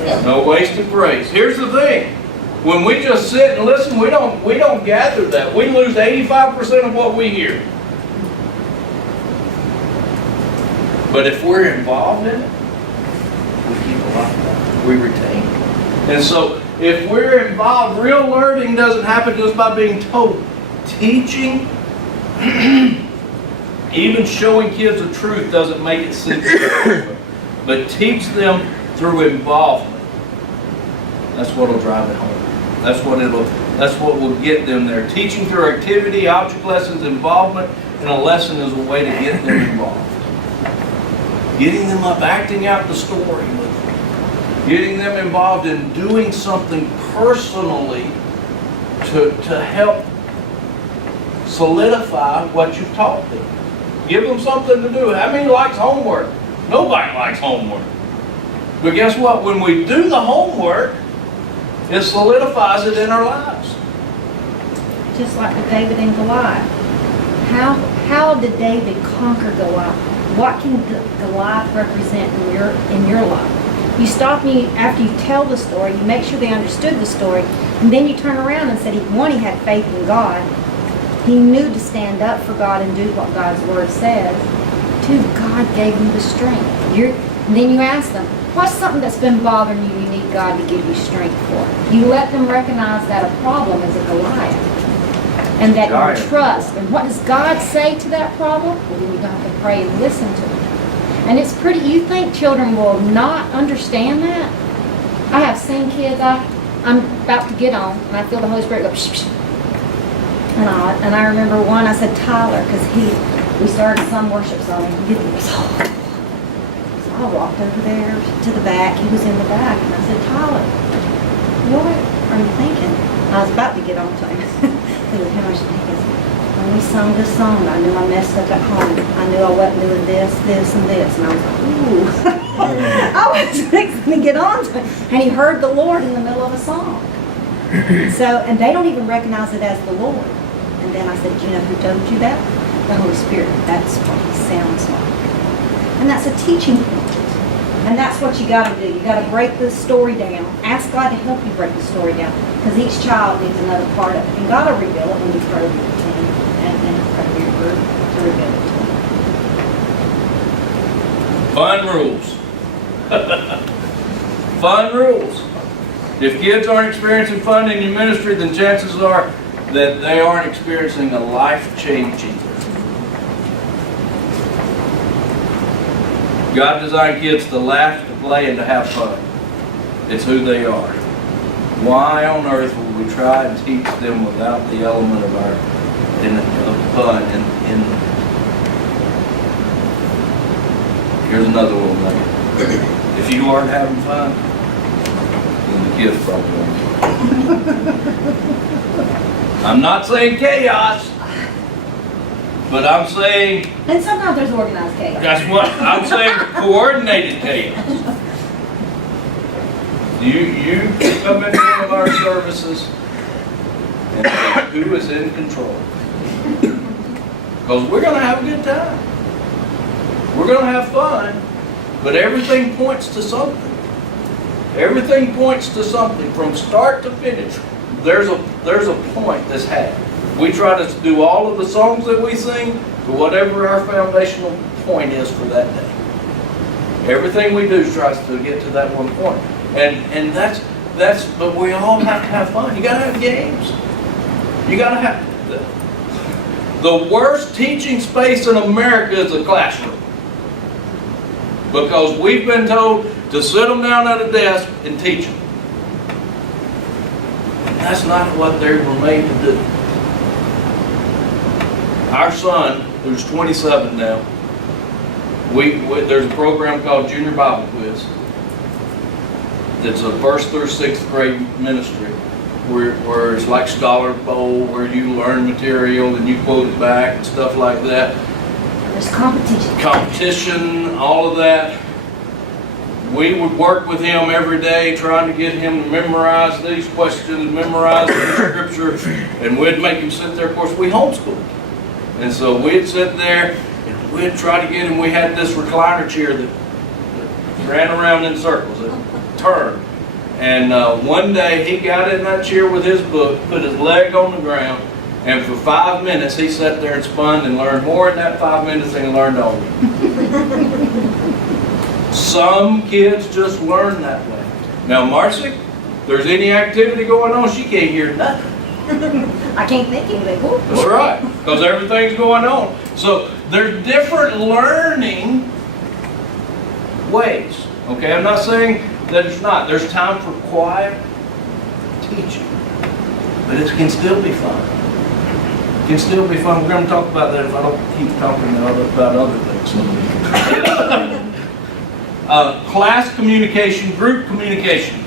praise. No wasted praise. Here's the thing. When we just sit and listen, we don't gather that. We lose 85% of what we hear. But if we're involved in it, we keep a lot more. We retain. And so if we're involved, real learning doesn't happen just by being told. Teaching, even showing kids the truth doesn't make it simple. But teach them through involvement. That's what'll drive it home. That's what will get them there. Teaching through activity, object lessons, involvement, and a lesson is a way to get them involved. Getting them up, acting out the story with them. Getting them involved in doing something personally to help solidify what you've taught them. Give them something to do. How many likes homework? Nobody likes homework. But guess what? When we do the homework, it solidifies it in our lives. Just like with David and Goliath. How did David conquer Goliath? What can Goliath represent in your life? You stop me after you tell the story, you make sure they understood the story, and then you turn around and said, he had faith in God. He knew to stand up for God and do what God's word says. Two, God gave him the strength. And then you ask them, what's something that's been bothering you need God to give you strength for? You let them recognize that a problem is a Goliath. And that you trust. And what does God say to that problem? Well, then you have to pray and listen to him. And it's pretty, you think children will not understand that? I have seen kids, I'm about to get on, and I feel the Holy Spirit go, psh, psh. And I remember one, I said, Tyler, because we started some worship song, and he was, so I walked over there to the back, he was in the back, and I said, Tyler, what are you thinking? I was about to get on to him. When we sung this song, I knew I messed up at home. I knew I wasn't doing this, and this. And I was like, ooh. I was fixing to get on to it. And he heard the Lord in the middle of a song. And they don't even recognize it as the Lord. And then I said, you know who told you that? The Holy Spirit. That's what he sounds like. And that's a teaching point. And that's what you got to do. You got to break the story down. Ask God to help you break the story down. Because each child needs another part of it. And God will reveal it when you pray with him and pray your word to reveal it to him. Fun rules. Fun rules. If kids aren't experiencing fun in your ministry, then chances are that they aren't experiencing a life-changing. God designed kids to laugh, to play, and to have fun. It's who they are. Why on earth would we try and teach them without the element of fun? Here's another little nugget. If you aren't having fun, then the kids probably won't. I'm not saying chaos. But I'm saying... And sometimes there's organized chaos. That's what I'm saying, coordinated chaos. You come into one of our services and say, who is in control? Because we're going to have a good time. We're going to have fun, but everything points to something. Everything points to something from start to finish. There's a point that's had. We try to do all of the songs that we sing to whatever our foundational point is for that day. Everything we do tries to get to that one point. And that's but we all have to have fun. You gotta have games. You gotta have the worst teaching space in America is a classroom. Because we've been told to sit them down at a desk and teach them. And that's not what they were made to do. Our son, who's 27 now, there's a program called Junior Bible Quiz. It's a 1st through 6th grade ministry where it's like Scholar Bowl, where you learn material and you quote it back and stuff like that. There's competition. Competition, all of that. We would work with him every day trying to get him to memorize these questions, memorize the scripture, and we'd make him sit there. Of course, we homeschooled. And so we'd sit there and we'd try to get him. We had this recliner chair that ran around in circles, it turned. And one day he got in that chair with his book, put his leg on the ground, and for 5 minutes he sat there and spun and learned more in that 5 minutes than he learned all of it. Some kids just learn that way. Now, Marcy, if there's any activity going on, she can't hear nothing. I can't think anything. Whoop, That's right, because everything's going on. So there's different learning ways. Okay, I'm not saying that it's not. There's time for quiet teaching, but it can still be fun. It can still be fun. We're going to talk about that if I don't keep talking about other things. Class communication, group communication.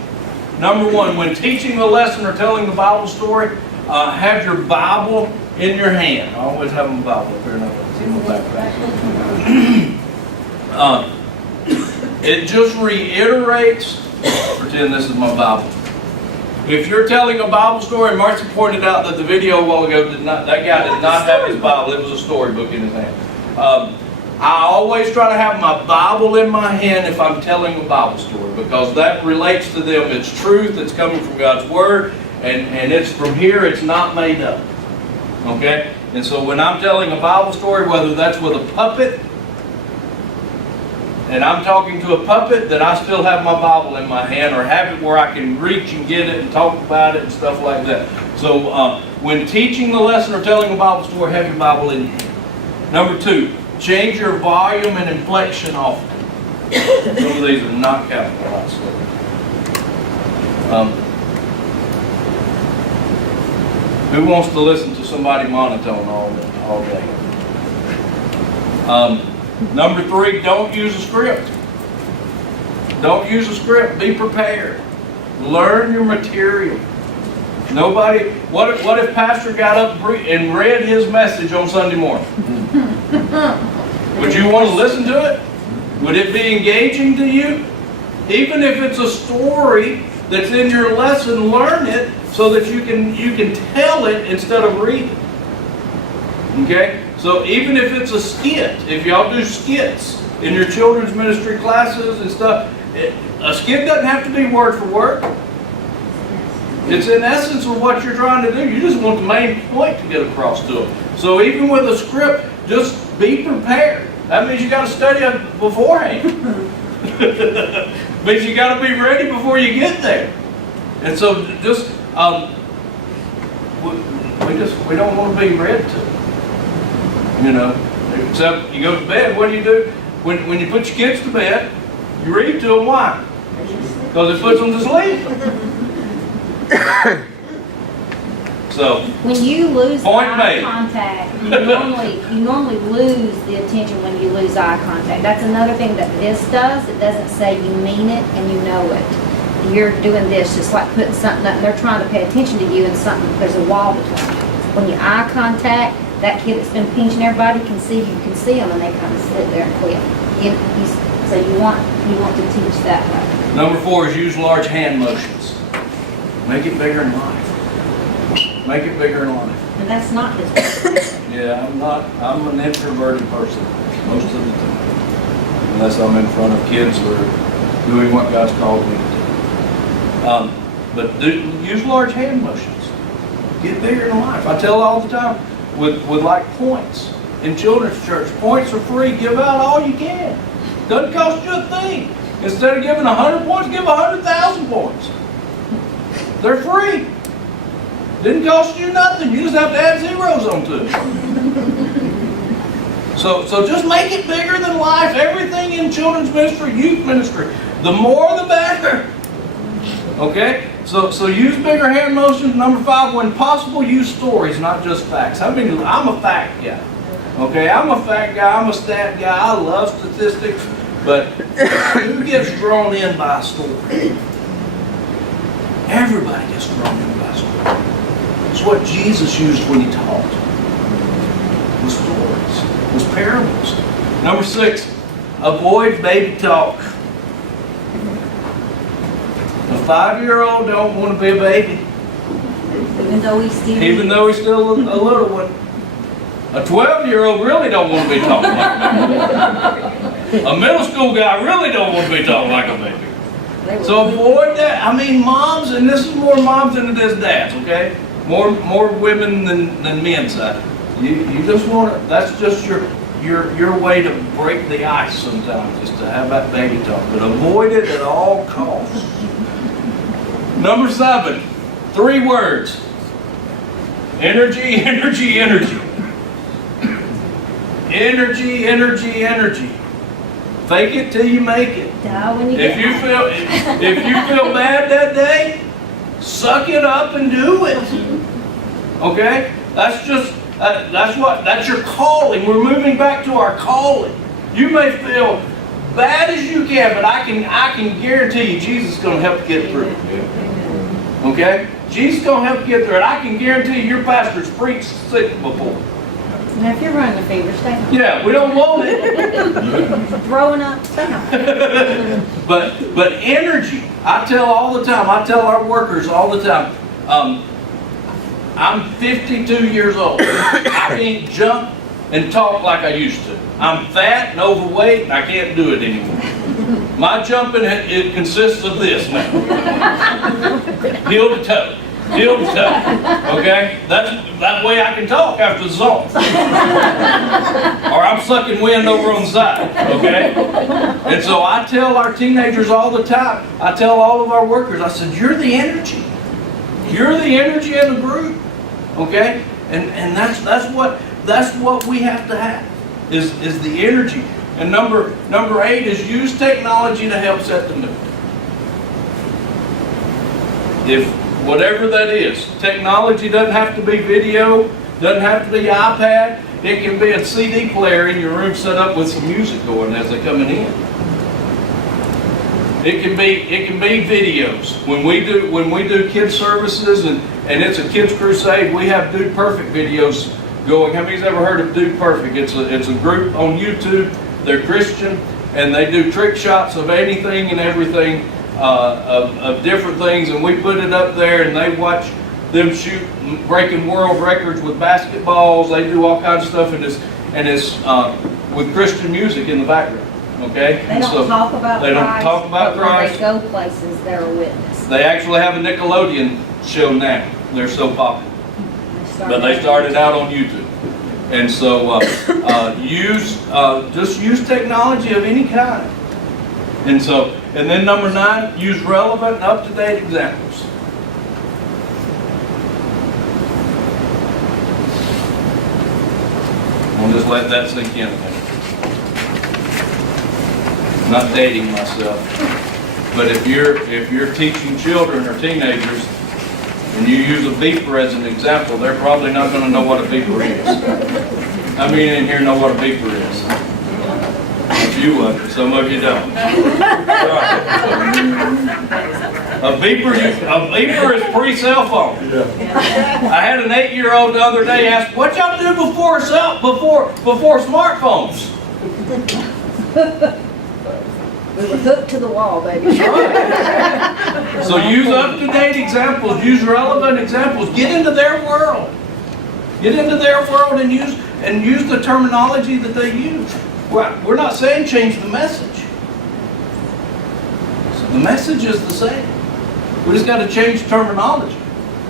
Number one, when teaching the lesson or telling the Bible story, have your Bible in your hand. I always have my Bible up here, and I don't see my backpack. It just reiterates, pretend this is my Bible. If you're telling a Bible story, Marcy pointed out that the video a while ago that guy did not have his Bible. It was a storybook in his hand. I always try to have my Bible in my hand if I'm telling a Bible story, because that relates to them. It's truth, it's coming from God's Word, and it's from here, it's not made up. Okay? And so when I'm telling a Bible story, whether that's with a puppet, and I'm talking to a puppet, then I still have my Bible in my hand, or have it where I can reach and get it and talk about it and stuff like that. So when teaching the lesson or telling a Bible story, have your Bible in your hand. Number two, change your volume and inflection often. Some of these are not capitalized. Who wants to listen to somebody monotone all day? Number three, don't use a script. Don't use a script. Be prepared. Learn your material. Nobody. What if Pastor got up and read his message on Sunday morning? Would you want to listen to it? Would it be engaging to you? Even if it's a story that's in your lesson, learn it so that you can tell it instead of read it. Okay? So even if it's a skit, if y'all do skits in your children's ministry classes and stuff, a skit doesn't have to be word for word. It's in essence of what you're trying to do. You just want the main point to get across to them. So even with a script, just be prepared. That means you got to study it beforehand. Means you got to be ready before you get there. And so just we don't want to be read to. You know, except you go to bed. What do? When you put your kids to bed, you read to them. Why? Because it puts them to sleep. So when you lose point eye made. contact, you normally lose the attention when you lose eye contact. That's another thing that this does. It doesn't say you mean it and you know it. You're doing this just like putting something up. They're trying to pay attention to you and something. There's a wall between you. When you eye contact, that kid that's been pinching everybody can see you can see them, and they kind of sit there and quit. So you want to teach that way. Number 4 is use large hand motions. Make it bigger in life. Make it bigger in life. And that's not his way. Yeah, I'm an introverted person most of the time. Unless I'm in front of kids or doing what God's called me to do. But use large hand motions. Get bigger in life. I tell all the time with like points in children's church. Points are free. Give out all you can. Doesn't cost you a thing. Instead of giving 100 points, give 100,000 points. They're free. Didn't cost you nothing. You just have to add zeros onto it. So just make it bigger than life. Everything in children's ministry, youth ministry, the more the better. Okay? So use bigger hand motions. Number 5, when possible, use stories, not just facts. I mean, I'm a fact guy. Okay? I'm a fact guy. I'm a stat guy. I love statistics. But who gets drawn in by a story? Everybody gets drawn in by a story. It's what Jesus used when he taught. Was stories. Was parables. Number 6, avoid baby talk. A 5-year-old don't want to be a baby. Even though he's still a little one. A 12-year-old really don't want to be talking like a baby. A middle school guy really don't want to be talking like a baby. So avoid that. I mean, moms, and this is more moms than it is dads, okay? More women than men's side. You just want to, that's just your way to break the ice sometimes, is to have that baby talk. But avoid it at all costs. Number 7, 3 words. Energy, energy, energy. Energy, energy, energy. Fake it till you make it. Die when you If get you feel bad that day, suck it up and do it. Okay? That's your calling. We're moving back to our calling. You may feel bad as you can, but I can guarantee you Jesus is going to help you get through it. Okay? Jesus is going to help you get through it. I can guarantee you your pastor's preached sick before. Now, if you're running a fever, stay home. Yeah, we don't want it. Throwing up, stay home. But energy, I tell all the time, I tell our workers all the time, I'm 52 years old. I can't jump and talk like I used to. I'm fat and overweight and I can't do it anymore. My jumping, it consists of this now. Heel to toe. Heel to toe. Okay? That way I can talk after the song. Or I'm sucking wind over on the side. Okay? And so I tell our teenagers all the time, I tell all of our workers, I said, you're the energy. You're the energy in the group. Okay? And that's what we have to have, is the energy. And number 8 is use technology to help set the mood. If whatever that is, technology doesn't have to be video, doesn't have to be iPad. It can be a CD player in your room set up with some music going as they're coming in. It can be videos. When we do kids services and it's a kids crusade, we have Dude Perfect videos going. How many's ever heard of Dude Perfect? It's a group on YouTube. They're Christian and they do trick shots of anything and everything, of different things, and we put it up there and they watch them shoot, breaking world records with basketballs. They do all kinds of stuff, and it's with Christian music in the background. Okay? They don't talk about They don't Christ, talk about but when Christ. they go places, they're a witness. They actually have a Nickelodeon show now. They're so popular. But they started out on YouTube. And so just use technology of any kind. And then number 9, use relevant and up-to-date examples. I'll just let that sink in a minute. I'm not dating myself, but if you're teaching children or teenagers and you use a beeper as an example, they're probably not going to know what a beeper is. How many in here know what a beeper is? A few of you, some of you don't. A beeper is pre-cell phone. I had an 8-year-old the other day ask, "What y'all do before smartphones?" We were hooked to the wall, baby. So use up-to-date examples, use relevant examples, get into their world. Get into their world and use the terminology that they use. We're not saying change the message. So the message is the same. We just got to change terminology.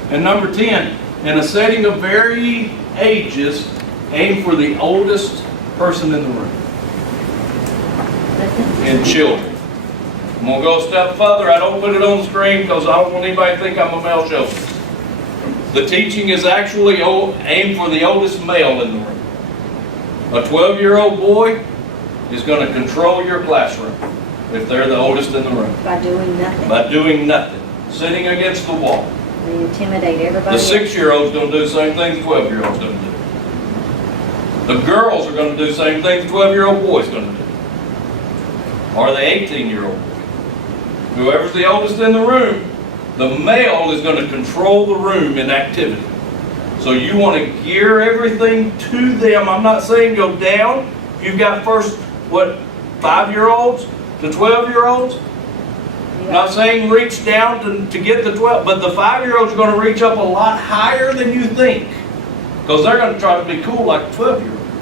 And number 10, in a setting of varying ages, aim for the oldest person in the room. And children. I'm going to go a step further. I don't put it on the screen because I don't want anybody to think I'm a male chauvinist. The teaching is actually aimed for the oldest male in the room. A 12-year-old boy is going to control your classroom if they're the oldest in the room. By doing nothing. By doing nothing. Sitting against the wall. They intimidate everybody. The 6-year-old's going to do the same thing the 12-year-old's going to do. The girls are going to do the same thing the 12-year-old boy's going to do. Or the 18-year-old. Whoever's the oldest in the room, the male is going to control the room in activity. So you want to gear everything to them. I'm not saying go down. You've got first, 5-year-olds to 12-year-olds? I'm not saying reach down to get the 12, but the 5-year-olds are going to reach up a lot higher than you think. Because they're going to try to be cool like the 12-year-olds.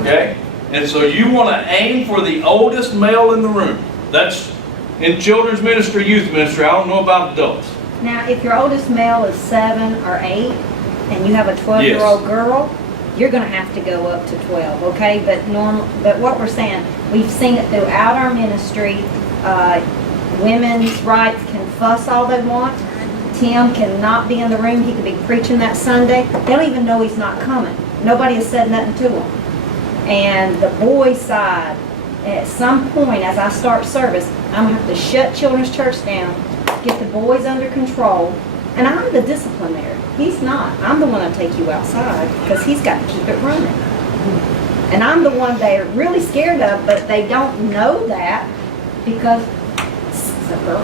Okay? And so you want to aim for the oldest male in the room. That's in children's ministry, youth ministry. I don't know about adults. Now, if your oldest male is 7 or 8, and you have a 12-year-old girl, you're gonna have to go up to 12, okay? But what we're saying, we've seen it throughout our ministry. Women's rights can fuss all they want. Tim cannot be in the room. He could be preaching that Sunday. They don't even know he's not coming. Nobody has said nothing to him. And the boys' side, at some point, as I start service, I'm gonna have to shut Children's Church down, get the boys under control, and I'm the disciplinary. He's not. I'm the one that'll take you outside, because he's got to keep it running. And I'm the one they're really scared of, but they don't know that, because it's a girl.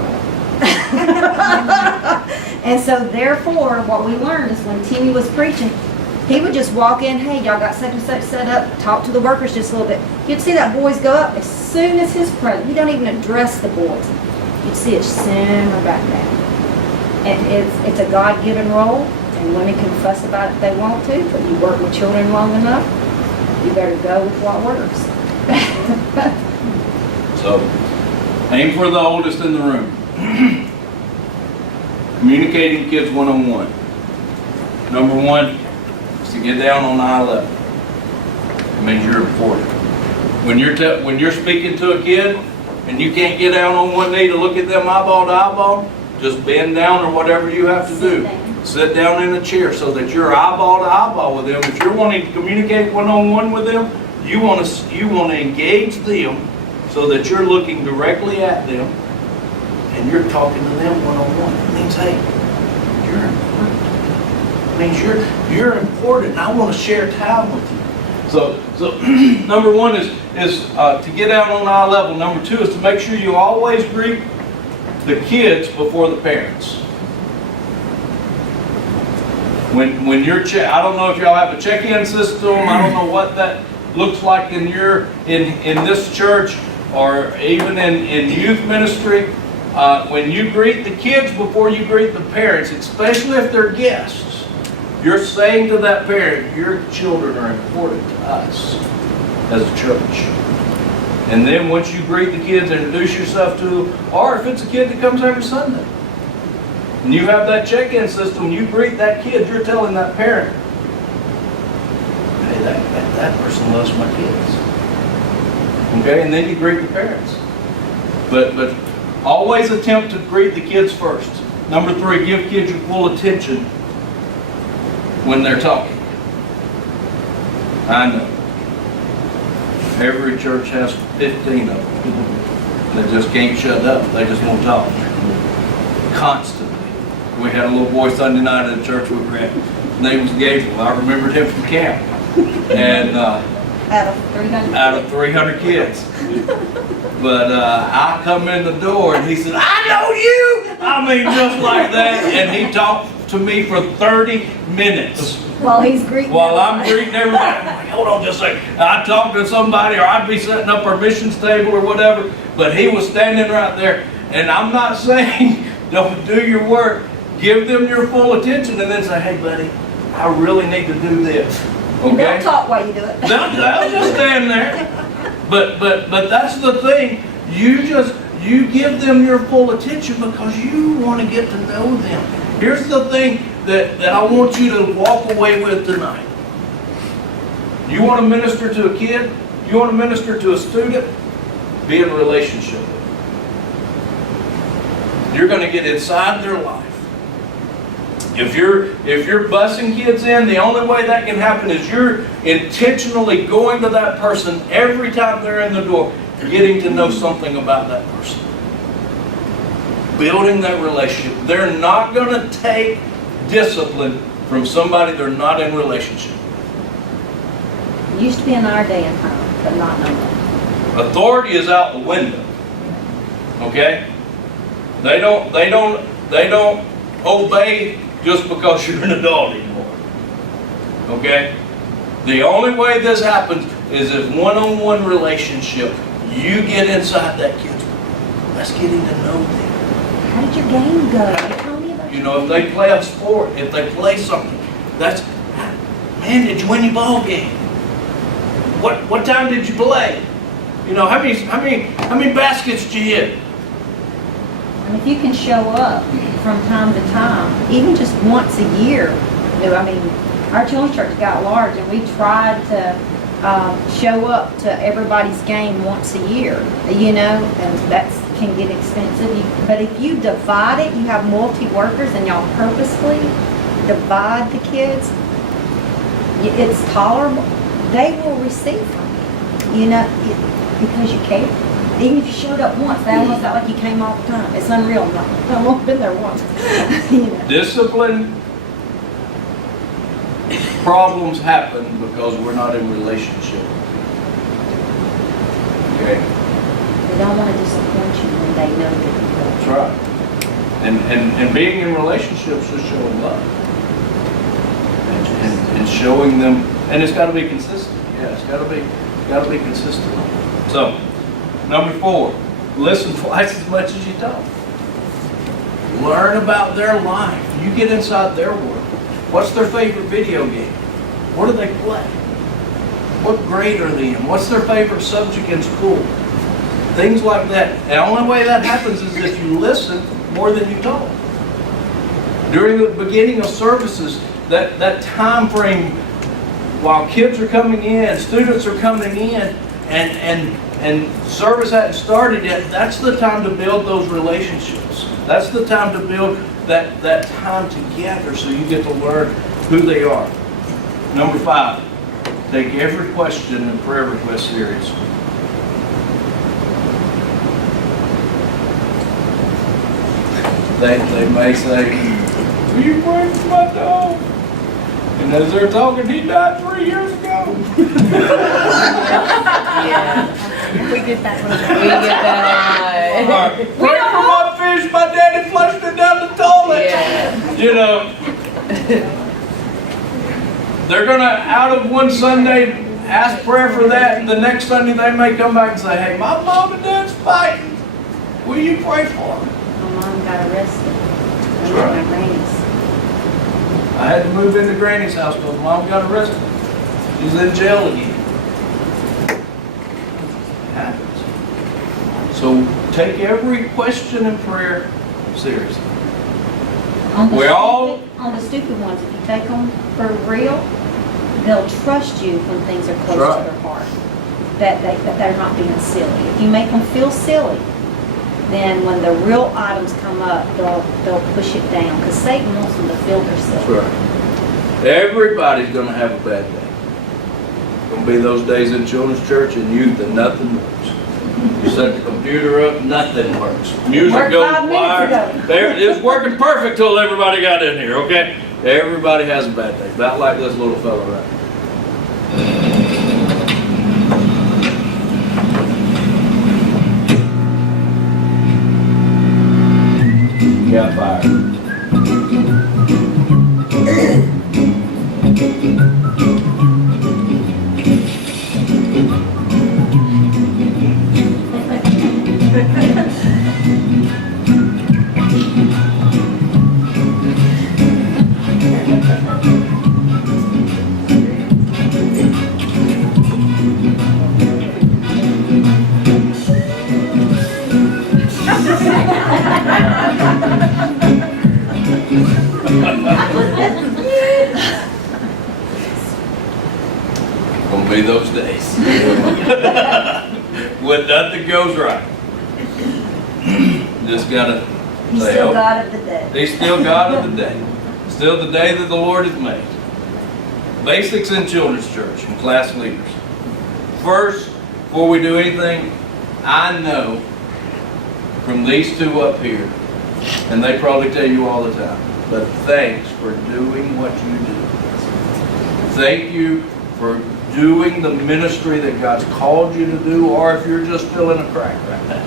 And so therefore, what we learned is when Timmy was preaching, he would just walk in, hey, y'all got such and such set up, talk to the workers just a little bit. You'd see that boys go up as soon as his presence. He don't even address the boys. You'd see it simmer back down. And it's a God-given role, and women can fuss about it if they want to, but you work with children long enough, you better go with what works. So, aim for the oldest in the room. Communicating kids one-on-one. Number one is to get down on eye level. It means you're important. When you're speaking to a kid and you can't get down on one knee to look at them eyeball to eyeball, just bend down or whatever you have to do. Sit down in a chair so that you're eyeball to eyeball with them. If you're wanting to communicate one-on-one with them, you want to engage them so that you're looking directly at them and you're talking to them one-on-one. It means, hey, you're important. It means you're important. I want to share time with you. So number one is to get out on eye level. Number two is to make sure you always greet the kids before the parents. When you're I don't know if y'all have a check-in system. I don't know what that looks like in this church or even in youth ministry. When you greet the kids before you greet the parents, especially if they're guests, you're saying to that parent, your children are important to us as a church. And then once you greet the kids, introduce yourself to them, or if it's a kid that comes every Sunday, and you have that check-in system, you greet that kid, you're telling that parent, hey, that person loves my kids. Okay, and then you greet the parents. But always attempt to greet the kids first. Number three, give kids your full attention when they're talking. I know. Every church has 15 of them. They just can't shut up. They just won't talk. Constantly. We had a little boy Sunday night at the church we were at. His name was Gabriel. I remembered him from camp. And out of 300 kids. But I come in the door and he said, I know you! I mean, just like that. And he talked to me for 30 minutes. While he's greeting I'm greeting everybody. I'm like, hold on just a second. I'd talk to somebody or I'd be setting up our missions table or whatever. But he was standing right there. And I'm not saying don't do your work. Give them your full attention and then say, hey buddy, I really need to do this. Okay? They'll talk while you do it. They'll just stand there. But that's the thing. You give them your full attention because you want to get to know them. Here's the thing that I want you to walk away with tonight. You want to minister to a kid? You want to minister to a student? Be in a relationship with them. You're going to get inside their life. If you're bussing kids in, the only way that can happen is you're intentionally going to that person every time they're in the door, getting to know something about that person. Building that relationship. They're not going to take discipline from somebody they're not in relationship. It used to be in our day and time, but not no more. Authority is out the window. Okay? They don't obey just because you're an adult anymore. Okay? The only way this happens is if one-on-one relationship, you get inside that kid's world. Let's get him to know them. How did your game go? Tell me about You know, if they play a sport, if they play something, that's, man, did you win your ball game? What time did you play? You know, how many baskets did you hit? And if you can show up from time to time, even just once a year, I mean, our children's church got large and we tried to show up to everybody's game once a year, you know, and that can get expensive. But if you divide it, you have multi-workers and y'all purposefully divide the kids, it's tolerable. They will receive from you, you know, because you care. Even if you showed up once, they almost felt like you came all the time. It's unreal. I've only been there once. You know. Discipline problems happen because we're not in relationship. Okay? They don't want to disappoint you when they know that you will. That's right. And being in relationships is showing love. And showing them, and it's got to be consistent. Yeah, it's got to be consistent. So, number 4, listen twice as much as you talk. Learn about their life. You get inside their world. What's their favorite video game? What do they play? What grade are they in? What's their favorite subject in school? Things like that. And the only way that happens is if you listen more than you talk. During the beginning of services, that time frame while kids are coming in, students are coming in, and service hadn't started yet, that's the time to build those relationships. That's the time to build that time together so you get to learn who they are. Number 5, take every question and prayer request serious. They may say, will you pray for my dog? And as they're talking, he died 3 years ago. We get that one. We get that. Pray for my fish, my daddy flushed it down the toilet. Yeah. You know, they're gonna, out of one Sunday, ask prayer for that, and the next Sunday they may come back and say, hey, my mom and dad's fighting. Will you pray for them? My mom got arrested. I That's went right. to Granny's. I had to move into Granny's house because mom got arrested. She's in jail again. It happens. So take every question and prayer seriously. On the stupid ones, if you take them for real, they'll trust you when things are close That's right. to their heart. That they're not being silly. If you make them feel silly, then when the real items come up, they'll push it down. Because Satan wants them to feel they're silly. That's right. Everybody's going to have a bad day. Going to be those days in children's church and youth that nothing works. You set the computer up, nothing works. Music Worked goes 5 minutes wired. ago. There, it's working perfect till everybody got in here, okay? Everybody has a bad day. About like this little fellow right here. Got fired. Gonna be those days. When nothing goes right. Just gotta He's say, still oh, God of the day. He's still God of the day. Still the day that the Lord has made. Basics in children's church and class leaders. First, before we do anything, I know from these two up here, and they probably tell you all the time, but thanks for doing what you do. Thank you for doing the ministry that God's called you to do, or if you're just filling a crack right now.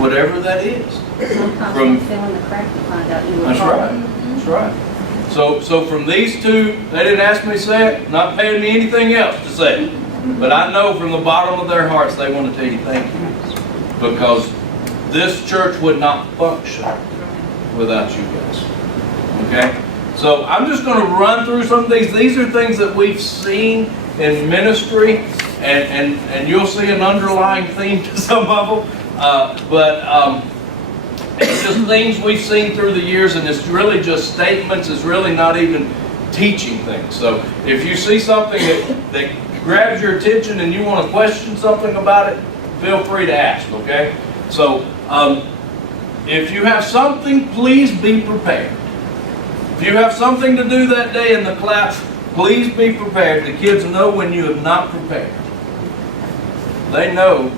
Whatever that is. Sometimes From- when you fill in the crack, you find out you were That's called. right. That's right. So from these two, they didn't ask me to say it, not paying me anything else to say it. But I know from the bottom of their hearts they want to tell you thank you. Because this church would not function without you guys. Okay? So I'm just going to run through some of these. These are things that we've seen in ministry, and you'll see an underlying theme to some of them. It's just things we've seen through the years, and it's really just statements. It's really not even teaching things. So if you see something that grabs your attention and you want to question something about it, feel free to ask, okay? So if you have something, please be prepared. If you have something to do that day in the class, please be prepared. The kids know when you have not prepared. They know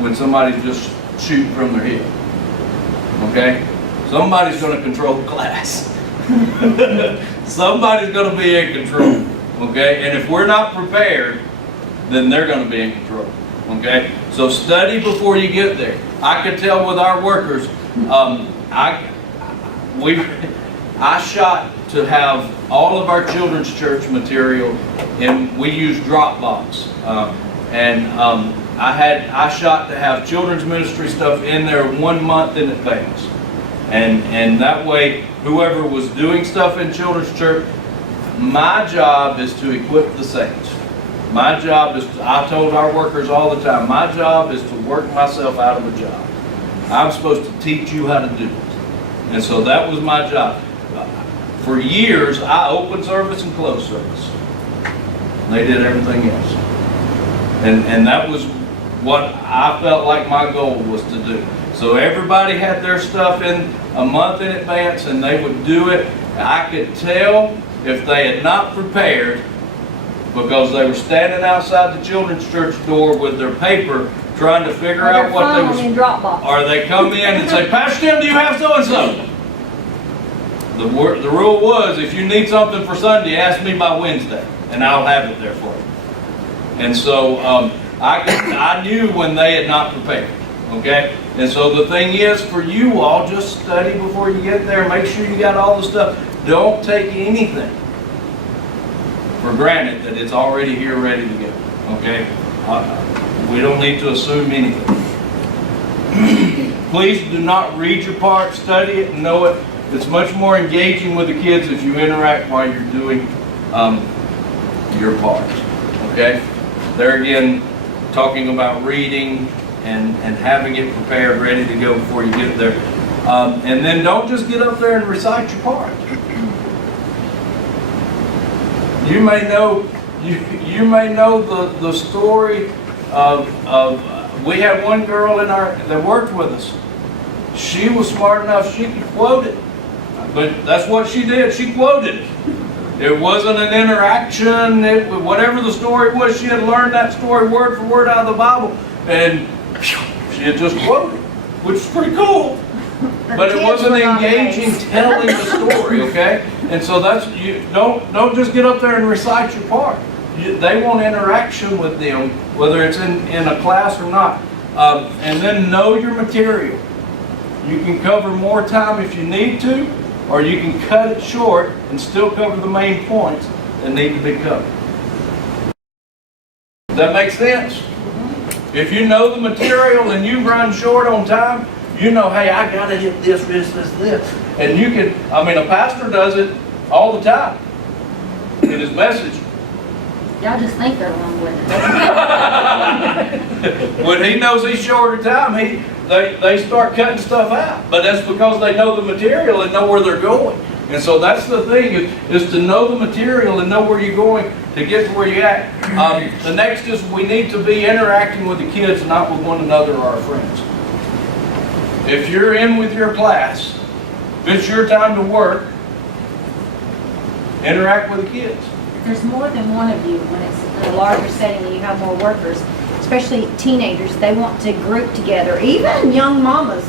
when somebody's just shooting from their hip. Okay? Somebody's going to control the class. Somebody's going to be in control. Okay? And if we're not prepared, then they're going to be in control. Okay? So study before you get there. I could tell with our workers, I shot to have all of our children's church material, and we use Dropbox. I shot to have children's ministry stuff in there 1 month in advance. And that way, whoever was doing stuff in children's church, my job is to equip the saints. My job is, I told our workers all the time, my job is to work myself out of a job. I'm supposed to teach you how to do it. And so that was my job. For years, I opened service and closed service. They did everything else. And that was what I felt like my goal was to do. So everybody had their stuff in a month in advance, and they would do it. I could tell if they had not prepared, because they were standing outside the children's church door with their paper trying to figure out what they in was. Dropbox. Or they come in and say, Pastor Tim, do you have so-and-so? The rule was, if you need something for Sunday, ask me by Wednesday, and I'll have it there for you. And so I knew when they had not prepared. Okay? And so the thing is, for you all, just study before you get there. Make sure you got all the stuff. Don't take anything for granted that it's already here ready to go. Okay? We don't need to assume anything. Please do not read your part, study it, and know it. It's much more engaging with the kids if you interact while you're doing your part. Okay? There again, talking about reading and having it prepared, ready to go before you get there. And then don't just get up there and recite your part. You may know the story of we had one girl that worked with us. She was smart enough, she could quote it. But that's what she did, she quoted it. It wasn't an interaction, whatever the story was, she had learned that story word for word out of the Bible, and she had just quoted it, which is pretty cool. But it wasn't engaging telling the story, okay? And so that's, you don't just get up there and recite your part. They want interaction with them, whether it's in a class or not. And then know your material. You can cover more time if you need to, or you can cut it short and still cover the main points that need to be covered. Does that make sense? If you know the material and you run short on time, you know, hey, I got to hit this. And you can, a pastor does it all the time in his message. Y'all just think they're long with it. When he knows he's short of time, they start cutting stuff out. But that's because they know the material and know where they're going. And so that's the thing, is to know the material and know where you're going to get to where you're at. The next is we need to be interacting with the kids, not with one another or our friends. If you're in with your class, if it's your time to work, interact with the kids. There's more than one of you when it's in a larger setting and you have more workers, especially teenagers. They want to group together. Even young mamas,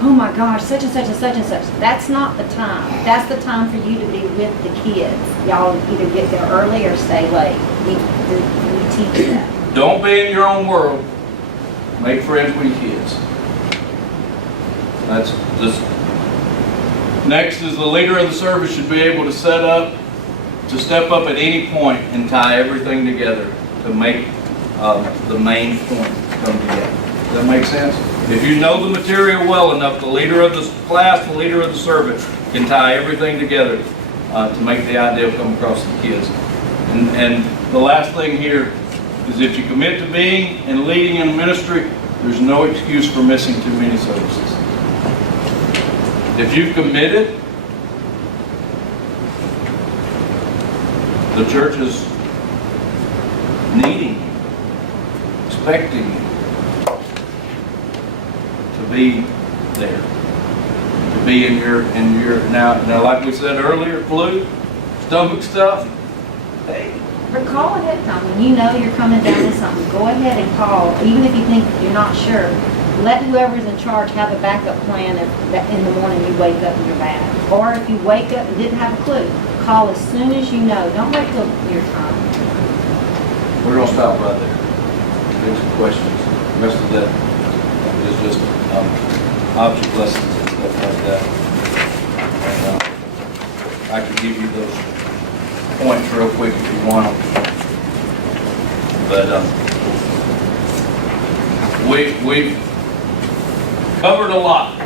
oh my gosh, such and such and such and such. That's not the time. That's the time for you to be with the kids. Y'all either get there early or stay late. We teach that. Don't be in your own world. Make friends with your kids. That's just. Next is the leader of the service should be able to step up at any point and tie everything together to make the main point come together. Does that make sense? If you know the material well enough, the leader of the class, the leader of the service can tie everything together to make the idea come across the kids. And the last thing here is if you commit to being and leading in a ministry, There's no excuse for missing too many services. If you've committed, the church is needing you, expecting you to be there, to be in your now like we said earlier, flu, stomach stuff. Hey, Or call ahead of time. When you know you're coming down with something, go ahead and call, even if you think you're not sure. Let whoever's in charge have a backup plan if that in the morning you wake up and you're bad. Or if you wake up and didn't have a clue, call as soon as you know. Don't wait till your time. we're gonna stop right there. There's some questions. The rest of that is just object lessons and stuff like that. And, I can give you those points real quick if you want them. But we've covered a lot.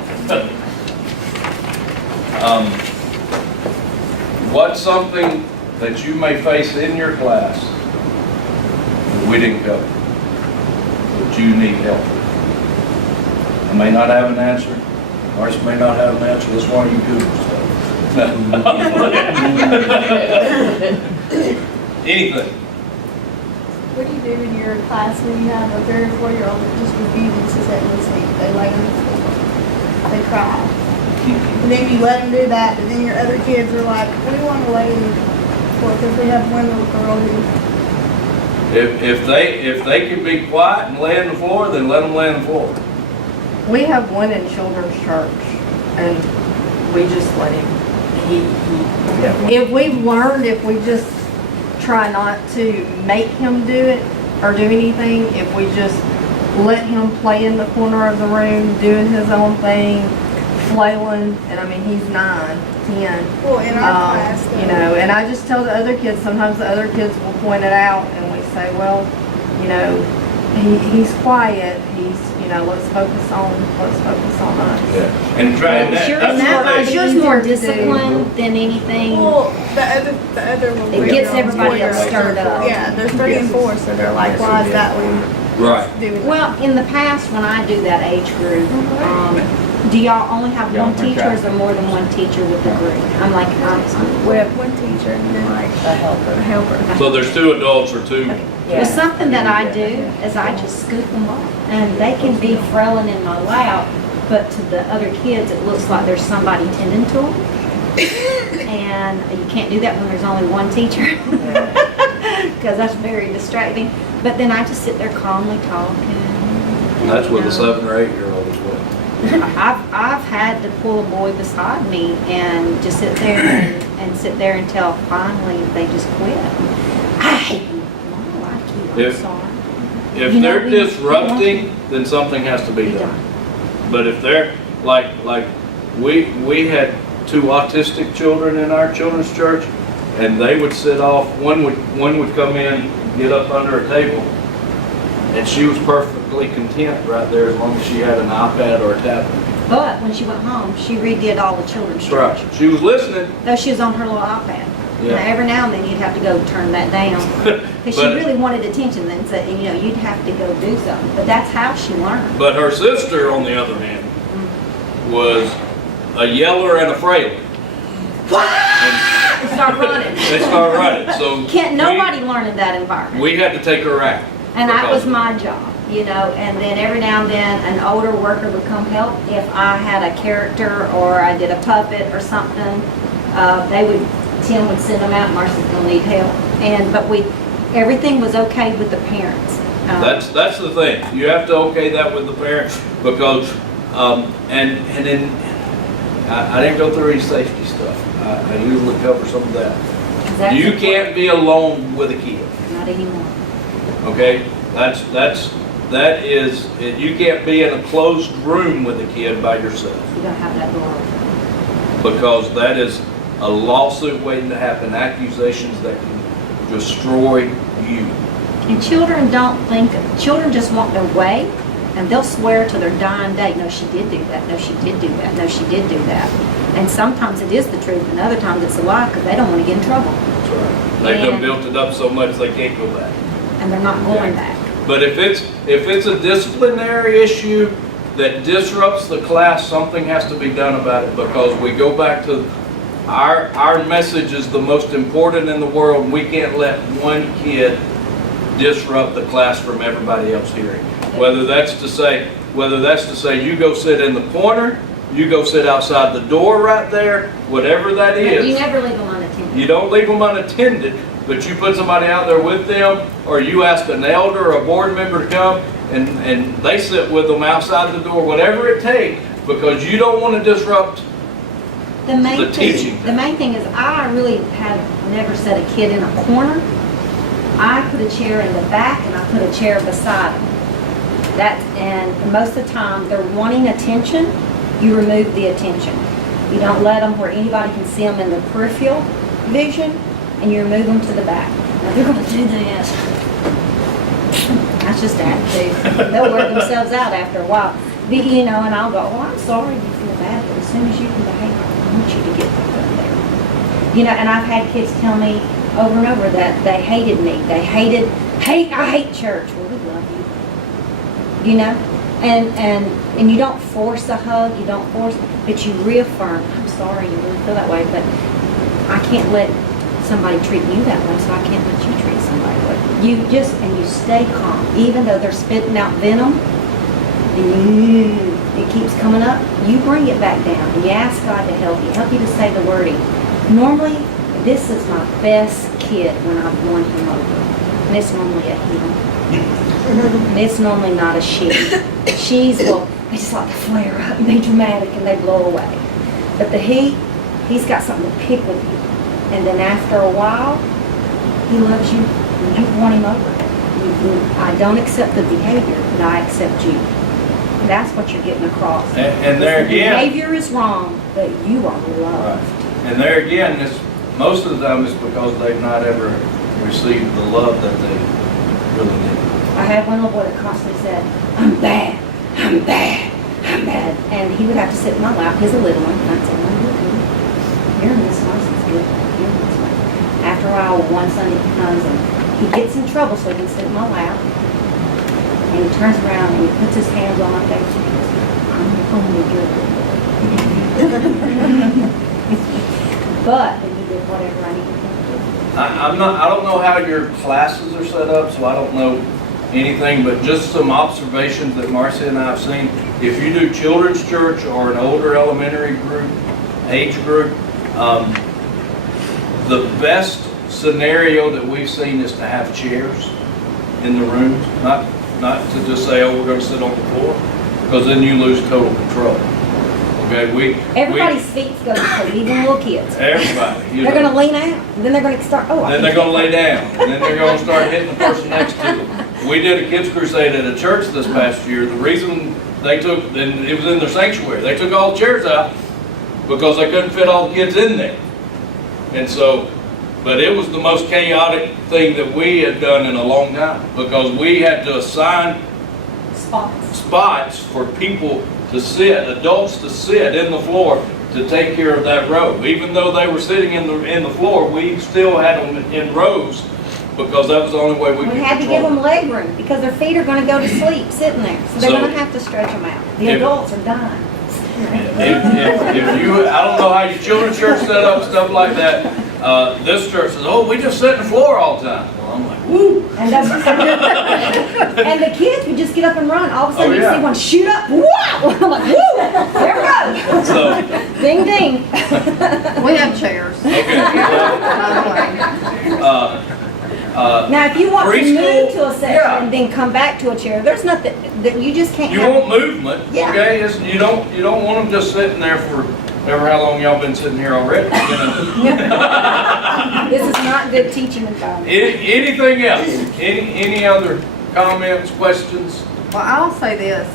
What's something that you may face in your class that we didn't cover, that you need help with? I may not have an answer. Marcia may not have an answer. That's why you Google stuff. Anything. What do you do in your class when you have a 3 or 4-year-old that just refuses to sit in the seat? They lay on the floor. They cry. And then you let them do that, but then your other kids are like, we want to lay on the floor because we have one little girl who... If they can be quiet and lay on the floor, then let them lay on the floor. We have one in children's church, and we just let him. If we've learned, if we just try not to make him do it or do anything, if we just let him play in the corner of the room, doing his own thing, flailing, and I mean, he's 9, 10. Well, in our class, though. You know, and I just tell the other kids, sometimes the other kids will point it out, and we say, well, you know, he's quiet, let's focus on us. Yeah. And try that. Sure, That's and that what might they- shows more discipline than anything. Well, the other one. It gets everybody else stirred up. Yeah, they're 3 and 4, so they're like, why is that one Right. doing that? Well, in the past, when I do that age group, do y'all only have one teacher or is there more than one teacher with the group? I'm like, We have one teacher and then like a helper. So there's 2 adults or 2. well, something that I do is I just scoop them up. And they can be frailing in my lap, but to the other kids, it looks like there's somebody tending to them. And you can't do that when there's only one teacher. Because that's very distracting. But then I just sit there calmly talking. That's with you a know. 7 or 8-year-old as well. I've had to pull a boy beside me and just sit there and sit there until finally they just quit. I hate you. Mom, I like you. I'm If- sorry. If You know, they're we- disrupting, then something has to be done. But if they're, like we had 2 autistic children in our children's church, and they would sit off, one would come in, get up under a table, and she was perfectly content right there as long as she had an iPad or a tablet. But when she went home, she redid all the children's church. Right. She was listening. Though she was on her little iPad. You know, Yeah. every now and then you'd have to go turn that down. Because she But- really wanted attention then, so, you know, you'd have to go do something. But that's how she learned. But her sister, on the other hand, was a yeller and a frailer. And Start running. they start running, so. Nobody learn in that environment. We had to take her out. And that was because- my job, you know, and then every now and then an older worker would come help. If I had a character or I did a puppet or something, Tim would send them out, Marcia's gonna need help. But everything was okay with the parents. That's the thing. You have to okay that with the parents because, and then I didn't go through any safety stuff. I usually cover some of that. That's You important. can't be alone with a kid, Not anymore. okay? That is, you can't be in a closed room with a kid by yourself You gotta have that door open. because that is a lawsuit waiting to happen, accusations that can destroy you. And children children just want their way, and they'll swear to their dying day, no, she did do that, no, she did do that, no, she did do that. And sometimes it is the truth, and other times it's a lie, because they don't want to get in trouble. That's right. They've done And- built it up so much they can't go back. And they're not going back. But if it's a disciplinary issue that disrupts the class, something has to be done about it, because we go back to our message is the most important in the world. We can't let one kid disrupt the class from everybody else hearing. Whether that's to say you go sit in the corner, you go sit outside the door right there, whatever that But is. you never leave them unattended. You don't leave them unattended, but you put somebody out there with them, or you ask an elder or a board member to come, and they sit with them outside the door, whatever it takes, because you don't want to disrupt The main the teaching. thing, the main thing is I really have never set a kid in a corner. I put a chair in the back and I put a chair beside them. And most of the time they're wanting attention, you remove the attention. You don't let them where anybody can see them in the peripheral vision, and you remove them to the back. Now they're gonna do this. That's just attitude. They'll wear themselves out after a while. You know, and I'll go, well, I'm sorry you feel bad, but as soon as you can behave, I want you to get back up there. You know, and I've had kids tell me over and over that they hated me. They I hate church. Well, we love you. You know? And you don't force a hug, you don't force, but you reaffirm, I'm sorry you really feel that way, but I can't let somebody treat you that way, so I can't let you treat somebody that way. You stay calm, even though they're spitting out venom, and it keeps coming up, you bring it back down, and you ask God to help you to say the wording. Normally, this is my best kid when I've won him over, and it's normally a him. It's normally not a she. She's, well, they just like to flare up and be dramatic and they blow away. But he's got something to pick with you. And then after a while, he loves you and you've won him over. I don't accept the behavior, but I accept you. That's what you're getting across. And there The again, behavior is wrong, but you are loved. and there again, most of the time it's because they've not ever received the love that they really need. I had one little boy that constantly said, I'm bad, I'm bad, I'm bad. And he would have to sit in my lap. He's a little one. And I'd say, no, you're good. You're Miss Larson's good. You're this way. After a while, one Sunday he comes and he gets in trouble so he can sit in my lap. And he turns around and he puts his hands on my face and he goes, I'm only good. But he did whatever I needed him to do. I don't know how your classes are set up, so I don't know anything, but just some observations that Marcia and I have seen. If you do children's church or an older elementary group, age group, the best scenario that we've seen is to have chairs in the rooms, not to just say, oh, we're going to sit on the floor, because then you lose total control. Okay, Everybody's feet go to sleep, even little kids. everybody. You They're know. going to lean out, and then they're going to start, oh, I Then they're gonna lay down, and then they're gonna start hitting the person next to them. We did a kids crusade at a church this past year. The reason they took, and it was in their sanctuary, they took all the chairs out because they couldn't fit all the kids in there. And so, but it was the most chaotic thing that we had done in a long time, because we had to assign spots for people to sit, adults to sit in the floor to take care of that row. Even though they were sitting in the floor, we still had them in rows, because that was the only way we could We had to give control them leg room because their feet are going to go to sleep sitting there. So they're So- going to have to stretch them out. The If- adults are dying. If you, I don't know how your children's church set up, stuff like that. This church says, oh, we just sit in the floor all the time. Well, I'm like, woo. And that's and the kids would just get up and run. All of a sudden Oh, you yeah. see one shoot up. Wow! I'm like, woo! There we go. So, Ding ding. We have chairs. okay. Now, if you want to Preschool, move to a section yeah. and then come back to a chair, there's nothing that you just can't You have. want movement, Yeah. okay? You don't want them just sitting there for ever how long y'all been sitting here already. You know? This is not good teaching environment. Anything else? Any other comments, questions? Well, I'll say this,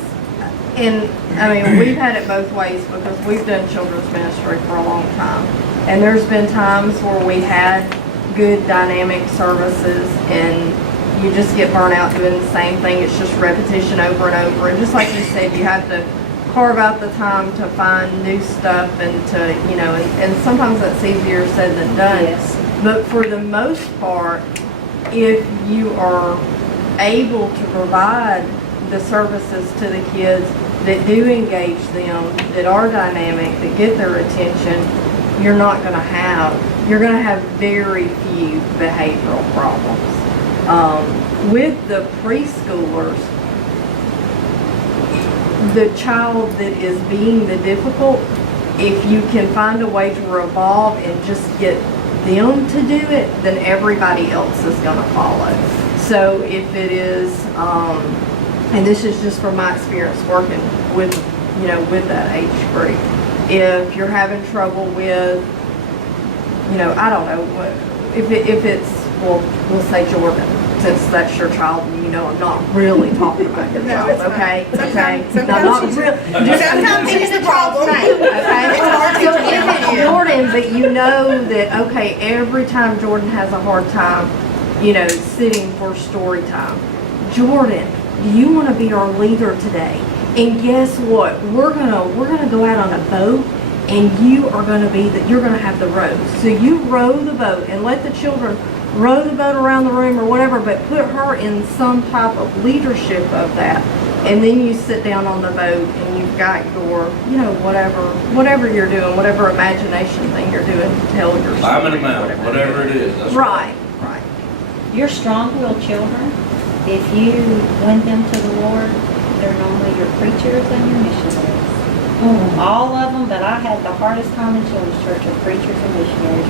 and I mean, we've had it both ways because we've done children's ministry for a long time. And there's been times where we had good dynamic services and you just get burnt out doing the same thing. It's just repetition over and over. And just like you said, you have to carve out the time to find new stuff and to, you know, and sometimes that's easier said than done. Yes. But for the most part, if you are able to provide the services to the kids that do engage them, that are dynamic, that get their attention, you're going to have very few behavioral problems. With the preschoolers, the child that is being the difficult, if you can find a way to revolve and just get them to do it, then everybody else is going to follow. So if it is, and this is just from my experience working with, with that age group, if you're having trouble with, I don't know, if it's, well, we'll say Jordan, since that's your child, and I'm not really talking about your No, child, it's fine. okay? Okay? Sometimes No, not she's- really. Sometimes he's the problem. Okay? It's hard to So get if it's you. Jordan, but you know that, okay, every time Jordan has a hard time, sitting for story time, Jordan, do you want to be our leader today? And guess what? We're gonna go out on a boat, and you are gonna you're gonna have the row. So you row the boat and let the children row the boat around the room or whatever, but put her in some type of leadership of that. And then you sit down on the boat and you've got your, whatever you're doing, whatever imagination thing you're doing to tell your story. I'm in a mountain, whatever it is. That's Right. Your strong-willed children, if you win them to the Lord, they're normally your preachers and your missionaries. All of them, but I had the hardest time in children's church of preachers and missionaries.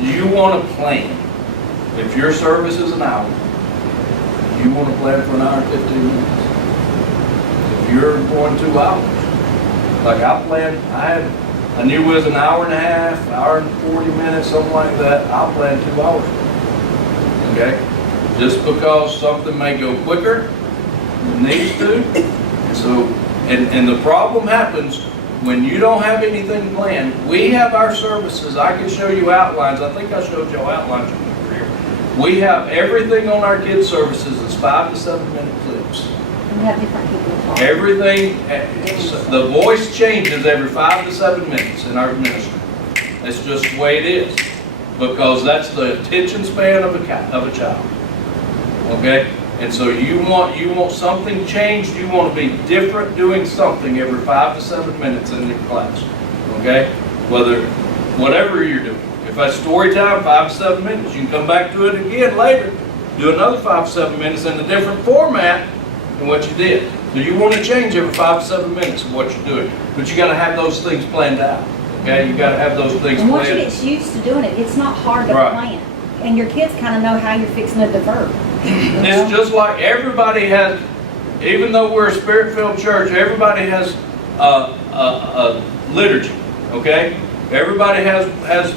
You want to plan. If your service is an hour, you want to plan for an hour and 15 minutes. If you're going 2 hours, like I knew it was an hour and a half, hour and 40 minutes, something like that. I'll plan 2 hours. Okay? Just because something may go quicker than it needs to. So, and the problem happens when you don't have anything planned. We have our services. I can show you outlines. I think I showed you outlines from the career. We have everything on our kids' services is 5 to 7 minute clips. We have different people talk. Everything, the voice changes every 5 to 7 minutes in our ministry. That's just the way it is. Because that's the attention span of a child. Okay? And so you want something changed, you want to be different doing something every 5 to 7 minutes in your class. Okay? Whatever you're doing. If that's story time, 5 to 7 minutes, you can come back to it again later. Do another 5 to 7 minutes in a different format than what you did. So you want to change every 5 to 7 minutes of what you're doing. But you got to have those things planned out. Okay? You got to have those things And once you planned. get used to doing it, it's not hard to Right. plan. And your kids kind of know how you're fixing to divert. It's just like everybody has, even though we're a spirit-filled church, everybody has a liturgy, okay? Everybody has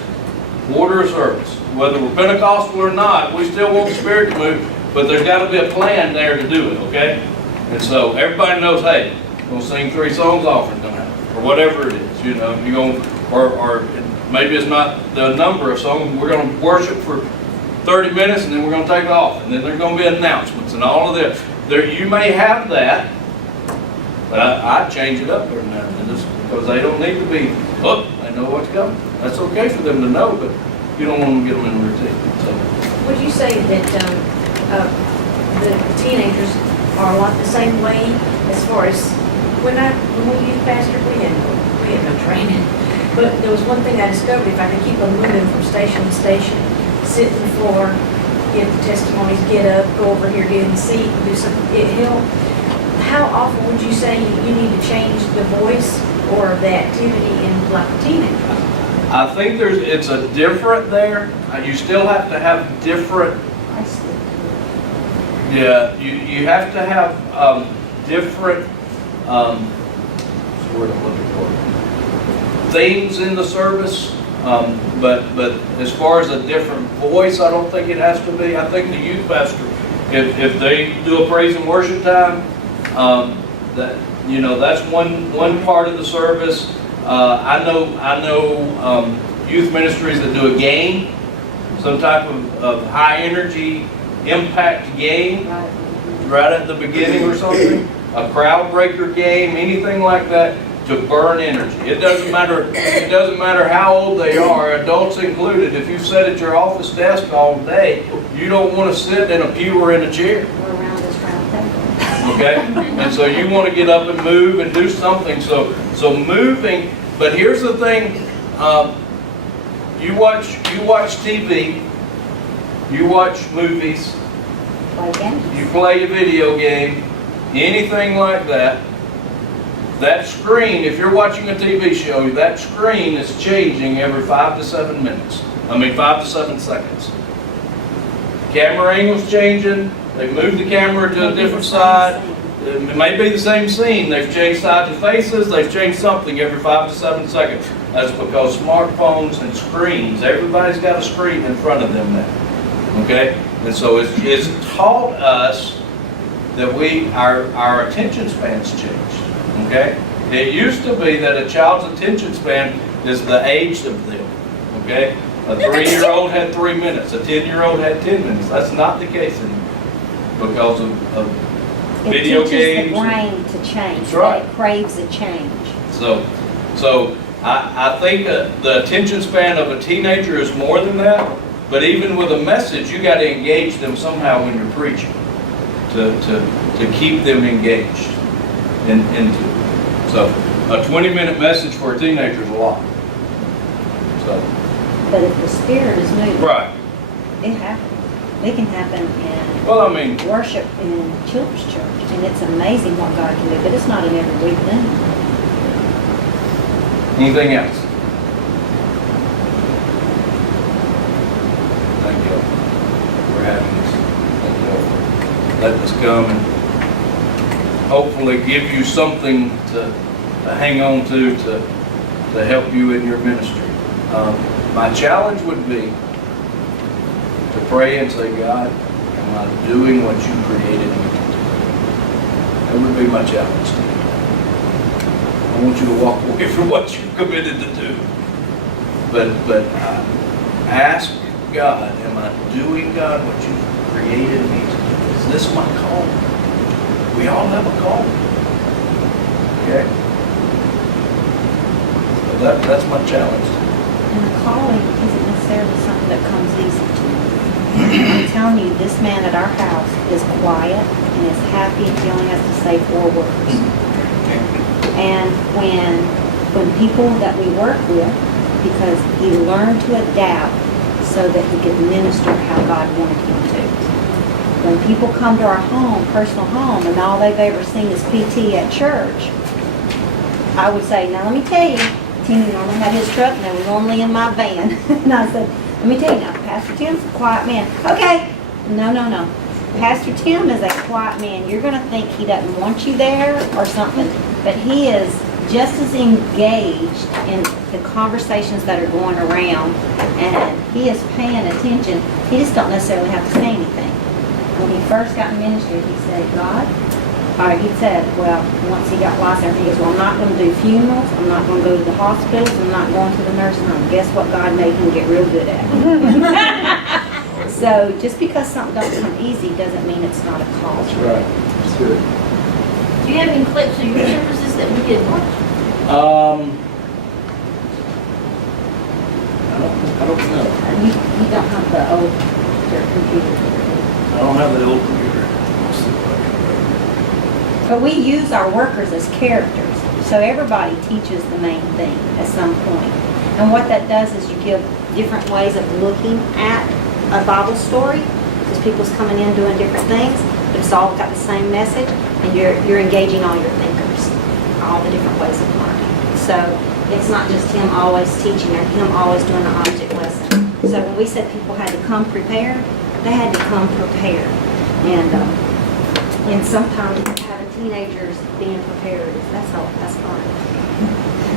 order of service. Whether we're Pentecostal or not, we still want the Spirit to move, but there's got to be a plan there to do it, okay? And so everybody knows, hey, we're going to sing 3 songs offering tonight, or whatever it is, you're going, or maybe it's not the number of songs, we're going to worship for 30 minutes and then we're going to take it off, and then there's going to be announcements and all of this. You may have that, but I change it up every now and then, just because they don't need to be, they know what's coming. That's okay for them to know, but you don't want to get them in a routine. So. Would you say that the teenagers are a lot the same way as far as when we youth pastored, we had no training, but there was one thing I discovered: if I could keep them moving from station to station, sit on the floor, give the testimonies, get up, go over here, get in the seat, do something, it helped. How often would you say you need to change the voice or the activity in like a teenager? I think it's a different there. You still have to have different. Yeah, you have to have different what's the word I'm looking for? Themes in the service. But as far as a different voice, I don't think it has to be. I think the youth pastor, if they do a praise and worship time, that's one part of the service. I know youth ministries that do a game, some type of high energy impact game right at the beginning or something, a crowd breaker game, anything like that. to burn energy. It doesn't matter how old they are, adults included. If you sit at your office desk all day, you don't want to sit in a pew or in a chair. We're around this round table. Okay? And so you want to get up and move and do something. So moving, but here's the thing, you watch TV, you watch movies, Play games. you play a video game, anything like that, that screen, if you're watching a TV show, that screen is changing every 5 to 7 minutes. 5 to 7 seconds. Camera angle's changing, they've moved the camera to a different side. It may be the same scene, they've changed sides of faces, they've changed something every 5 to 7 seconds. That's because smartphones and screens, everybody's got a screen in front of them now. Okay? And so it's taught us that our attention span's changed. Okay? It used to be that a child's attention span is the age of them. Okay? A 3-year-old had 3 minutes, a 10-year-old had 10 minutes. That's not the case anymore because of video games. It teaches the brain to change. That's right. It craves a change. So I think the attention span of a teenager is more than that. But even with a message, you got to engage them somehow when you're preaching to keep them engaged into it. So a 20-minute message for a teenager is a lot. So. But if the spirit is moving, Right. it happens. It can happen in Well, I mean, worship in children's church, and it's amazing what God can do, but it's not an every week thing. anything else? Thank you for having us. Thank you for letting us come and hopefully give you something to hang on to help you in your ministry. My challenge would be to pray and say, God, am I doing what you created me to do? That would be my challenge to you. I want you to walk away from what you committed to do. But ask God, am I doing, God, what you created me to do? Is this my call? We all have a call. Okay? So that's my challenge. And the calling isn't necessarily something that comes easy to you. I'm telling you, this man at our house is quiet and is happy and he only has to say 4 words. And when people that we work with, because he learned to adapt so that he could minister how God wanted him to. When people come to our home, personal home, and all they've ever seen is PT at church, I would say, now let me tell you, Timmy normally had his truck, and they were normally in my van. And I said, let me tell you now, Pastor Tim's a quiet man. Okay, no. Pastor Tim is a quiet man. You're going to think he doesn't want you there or something, but he is just as engaged in the conversations that are going around, and he is paying attention. He just don't necessarily have to say anything. When he first got in ministry, he said, he said, well, once he got licensed, he goes, well, I'm not going to do funerals, I'm not going to go to the hospitals, I'm not going to the nursing home. Guess what God made him get real good at? So just because something doesn't come easy doesn't mean it's not a call. That's right. That's good. Do you have any clips of your services that we could watch? I don't know. You don't have the old computer. I don't have the old computer. But we use our workers as characters, so everybody teaches the main thing at some point. And what that does is you give different ways of looking at a Bible story, because people's coming in doing different things, but it's all got the same message, and you're engaging all your thinkers, all the different ways of learning. So it's not just him always teaching or him always doing the object lesson. So when we said people had to come prepared, they had to come prepared. And sometimes having teenagers being prepared, that's fun.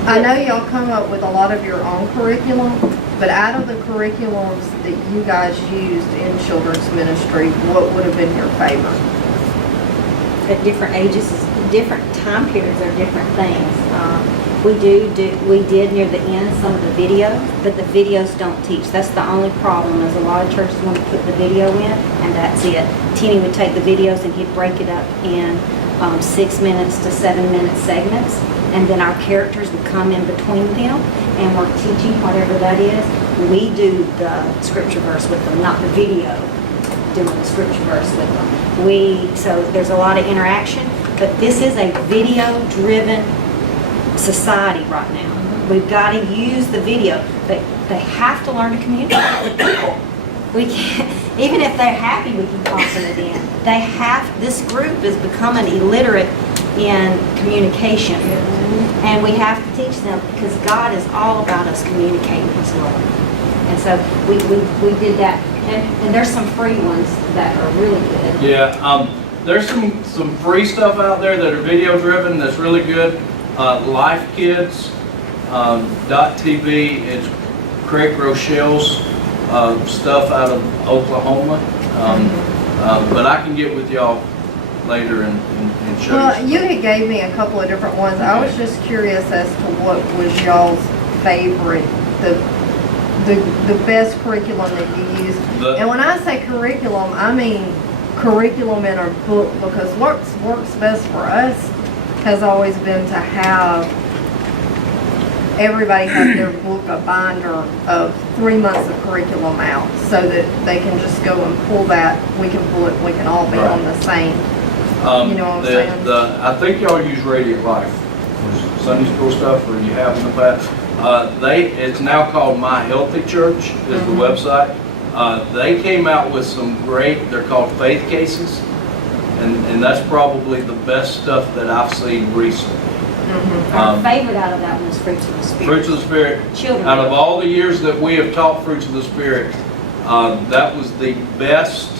I know y'all come up with a lot of your own curriculum, but out of the curriculums that you guys used in children's ministry, what would have been your favorite? At different ages, different time periods are different things. We did near the end some of the videos, but the videos don't teach. That's the only problem, is a lot of churches want to put the video in, and that's it. Timmy would take the videos and he'd break it up in 6 minutes to 7 minute segments. And then our characters would come in between them and we're teaching whatever that is. We do the scripture verse with them, not the video doing the scripture verse with them. So there's a lot of interaction, but this is a video-driven society right now. We've got to use the video, but they have to learn to communicate with people. We can't, even if they're happy, we can toss it in. This group is becoming illiterate in communication. And we have to teach them because God is all about us communicating His love. And so we did that. And there's some free ones that are really good. Yeah, there's some free stuff out there that are video driven that's really good. LifeKids.tv, it's Craig Rochelle's stuff out of Oklahoma. But I can get with y'all later and show Well, you. you had gave me a couple of different ones. I was just curious as to what was y'all's favorite, the best curriculum that you use. And when I say curriculum, I mean curriculum in a book, because what works best for us has always been to have everybody have their book, a binder of 3 months of curriculum out, so that they can just go and pull that. We can pull it. We can all be on the same. You know what I'm saying? I think y'all use Radiant Life, Sunday school stuff, or you have in the past. It's now called My Healthy Church is the website. They came out with some great, they're called faith cases, and that's probably the best stuff that I've seen recently. Our favorite out of that one is Fruits of the Spirit. Fruits of the Spirit. Children. Out of all the years that we have taught Fruits of the Spirit, that was the best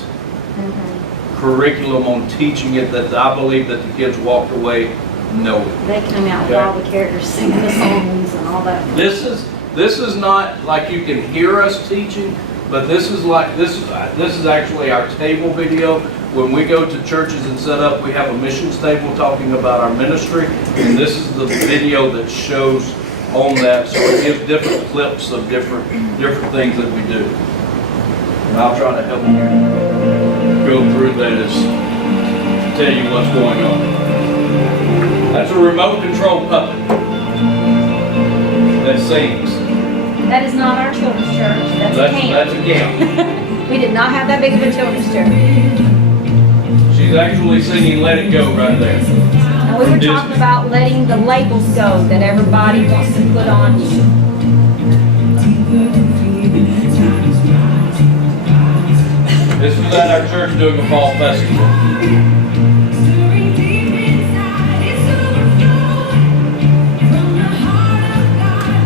curriculum on teaching it that I believe that the kids walked away knowing. They come out with all the characters singing the songs and all that. This is not like you can hear us teaching, but this is actually our table video. When we go to churches and set up, we have a missions table talking about our ministry, and this is the video that shows on that, so it gives different clips of different things that we do. And I'll try to help you go through that as tell you what's going on. That's a remote control puppet that sings. That is not our children's church. That's a camp. That's a camp. We did not have that big of a children's church. She's actually singing Let It Go right there. And we were talking about letting the labels go that everybody wants to put on you. This was at our church doing a fall festival.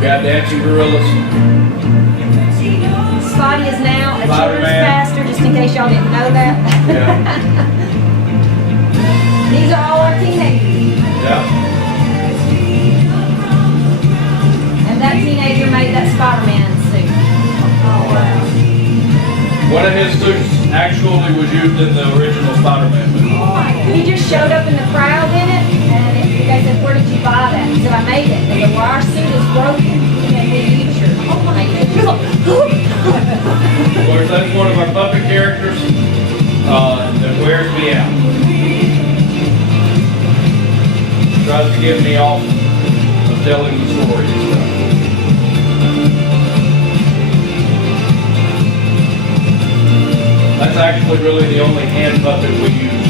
Got dancing gorillas. Spotty is now a children's Spider-Man. pastor, just in case y'all didn't know that. Yeah. These are all our teenagers. Yeah. And that teenager made that Spider-Man suit. Oh, wow. One of his suits actually was used in the original Spider-Man movie. He just showed up in the crowd in it, and they said, "Where did you buy that?" He said, "I made it." They said, "Well, our suit is broken. Can we use yours?" Oh my God. Of course, that's one of our puppet characters that wears me out. Tries to get me off of telling the story and stuff. That's actually really the only hand puppet we use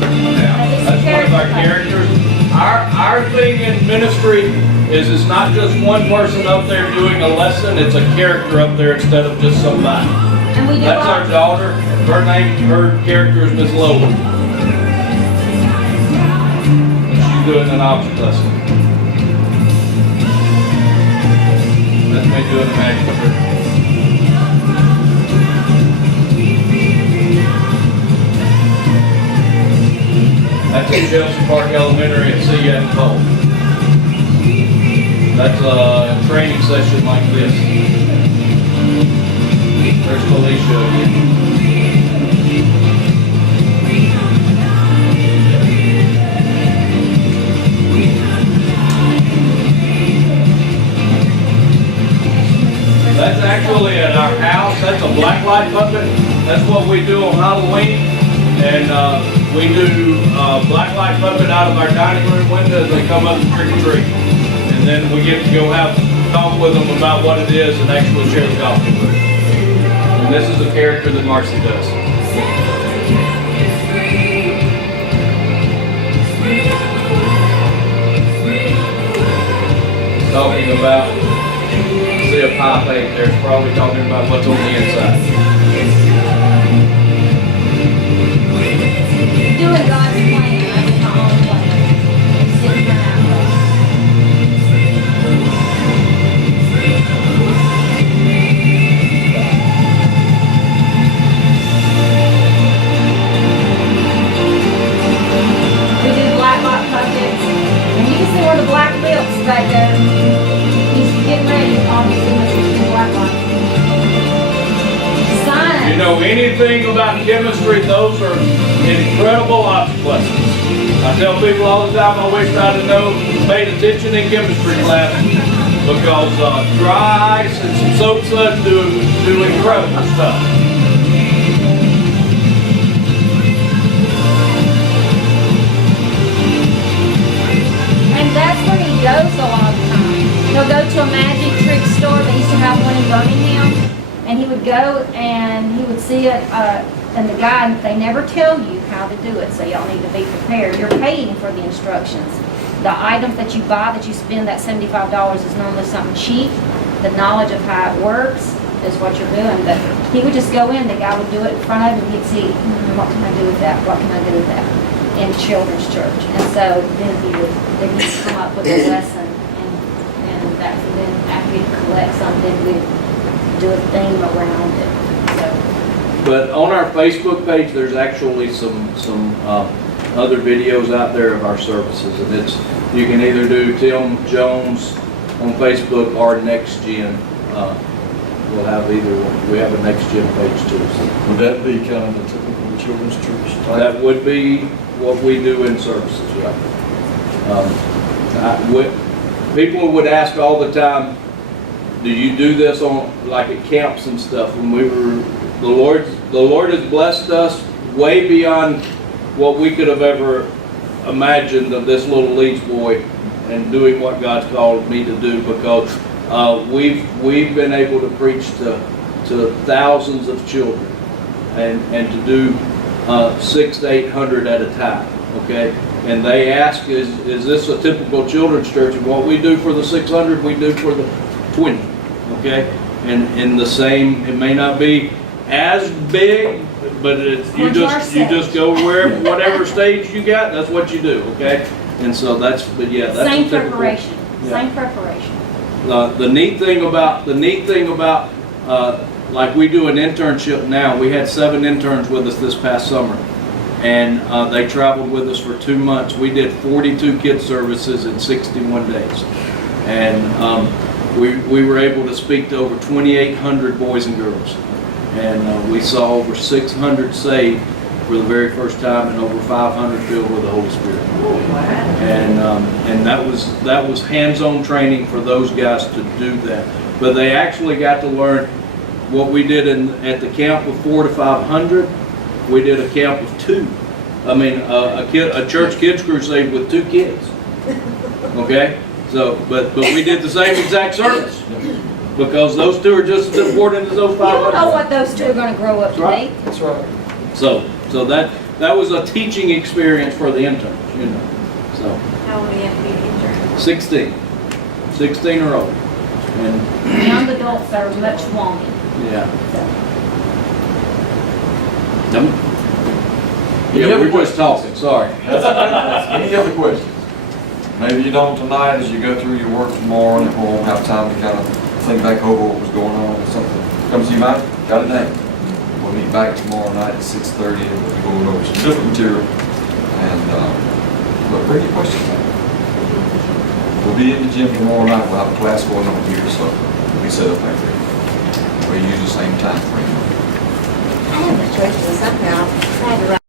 now. That's one of our characters. Our thing in ministry is it's not just one person up there doing a lesson, it's a character up there instead of just somebody. And we do That's our daughter. Her character is Miss Lowen. She's doing an object lesson. That's me doing the magic trick. That's at Chelsea Park Elementary at CF Cole. That's a training session like this. There's Felicia again. That's actually at our house. That's a blacklight puppet. That's what we do on Halloween. And we do black light puppet out of our dining room window as they come up to trick or treat. And then we get to go talk with them about what it is and actually share the gospel with them. And this is a character that Marcy does. Talking about, see a pie plate there, it's probably talking about what's on the inside. Doing God's plan, that's my own plan. Sitting there that way. We do black light puppets, and you can see where the black lips right there. He's getting ready, obviously, when he's doing black light. If you know anything about chemistry, those are incredible object lessons. I tell people all the time, I wish I'd have paid attention in chemistry class because dry ice and some soap suds do incredible stuff. And that's where he goes a lot of the time. He'll go to a magic trick store. They used to have one in Birmingham. And he would go and he would see it, and the guy, they never tell you how to do it, so y'all need to be prepared. You're paying for the instructions. The items that you buy, that you spend that $75 is normally something cheap. The knowledge of how it works is what you're doing. But he would just go in, the guy would do it in front of him, he'd see, what can I do with that? What can I do with that? In children's church. And so then he would come up with a lesson, and then after he'd collect something, we'd do a theme around it. So. But on our Facebook page, there's actually some other videos out there of our services, and you can either do Tim Jones on Facebook or Next Gen. We'll have either one. We have a Next Gen page too. So. Would that be kind of the typical children's church type? That would be what we do in services, yeah. People would ask all the time, do you do this on like at camps and stuff? When we were, the Lord has blessed us way beyond what we could have ever imagined of this little Leeds boy and doing what God's called me to do, because we've been able to preach to thousands of children and to do 600 to 800 at a time. Okay, and they ask, is this a typical children's church? And what we do for the 600, we do for the 20. Okay, and in the same, it may not be as big, but you just go whatever stage you got, that's what you do. Okay, and so that's same preparation. Yeah. Same preparation. The neat thing about like we do an internship now. We had 7 interns with us this past summer, and they traveled with us for 2 months. We did 42 kids services in 61 days, and we were able to speak to over 2,800 boys and girls, and we saw over 600 saved for the very first time, and over 500 filled with the Holy Spirit. And that was hands-on training for those guys to do that. But they actually got to learn what we did at the camp of 400 to 500. We did a camp of 2. I mean, a church kids crusade with 2 kids. Okay, so but we did the same exact service because those 2 are just as important as those 500. You don't know what those 2 are going to grow up to be. That's right. So that was a teaching experience for the interns, you know. So How old do you have to be an intern? 16 or older, and Young adults are much wanted. yeah. So. Yeah, we're just talking. Sorry. Any other questions? Maybe you don't tonight as you go through your work tomorrow, and people won't have time to kind of think back over what was going on. If something comes to your mind, got a name. We'll meet back tomorrow night at 6:30 and we'll be going over some different material. And but bring your questions back. We'll be in the gym tomorrow night. We'll have a class going on here, so we'll be set up back there. We'll use the same time frame. I have a question somehow. I had to write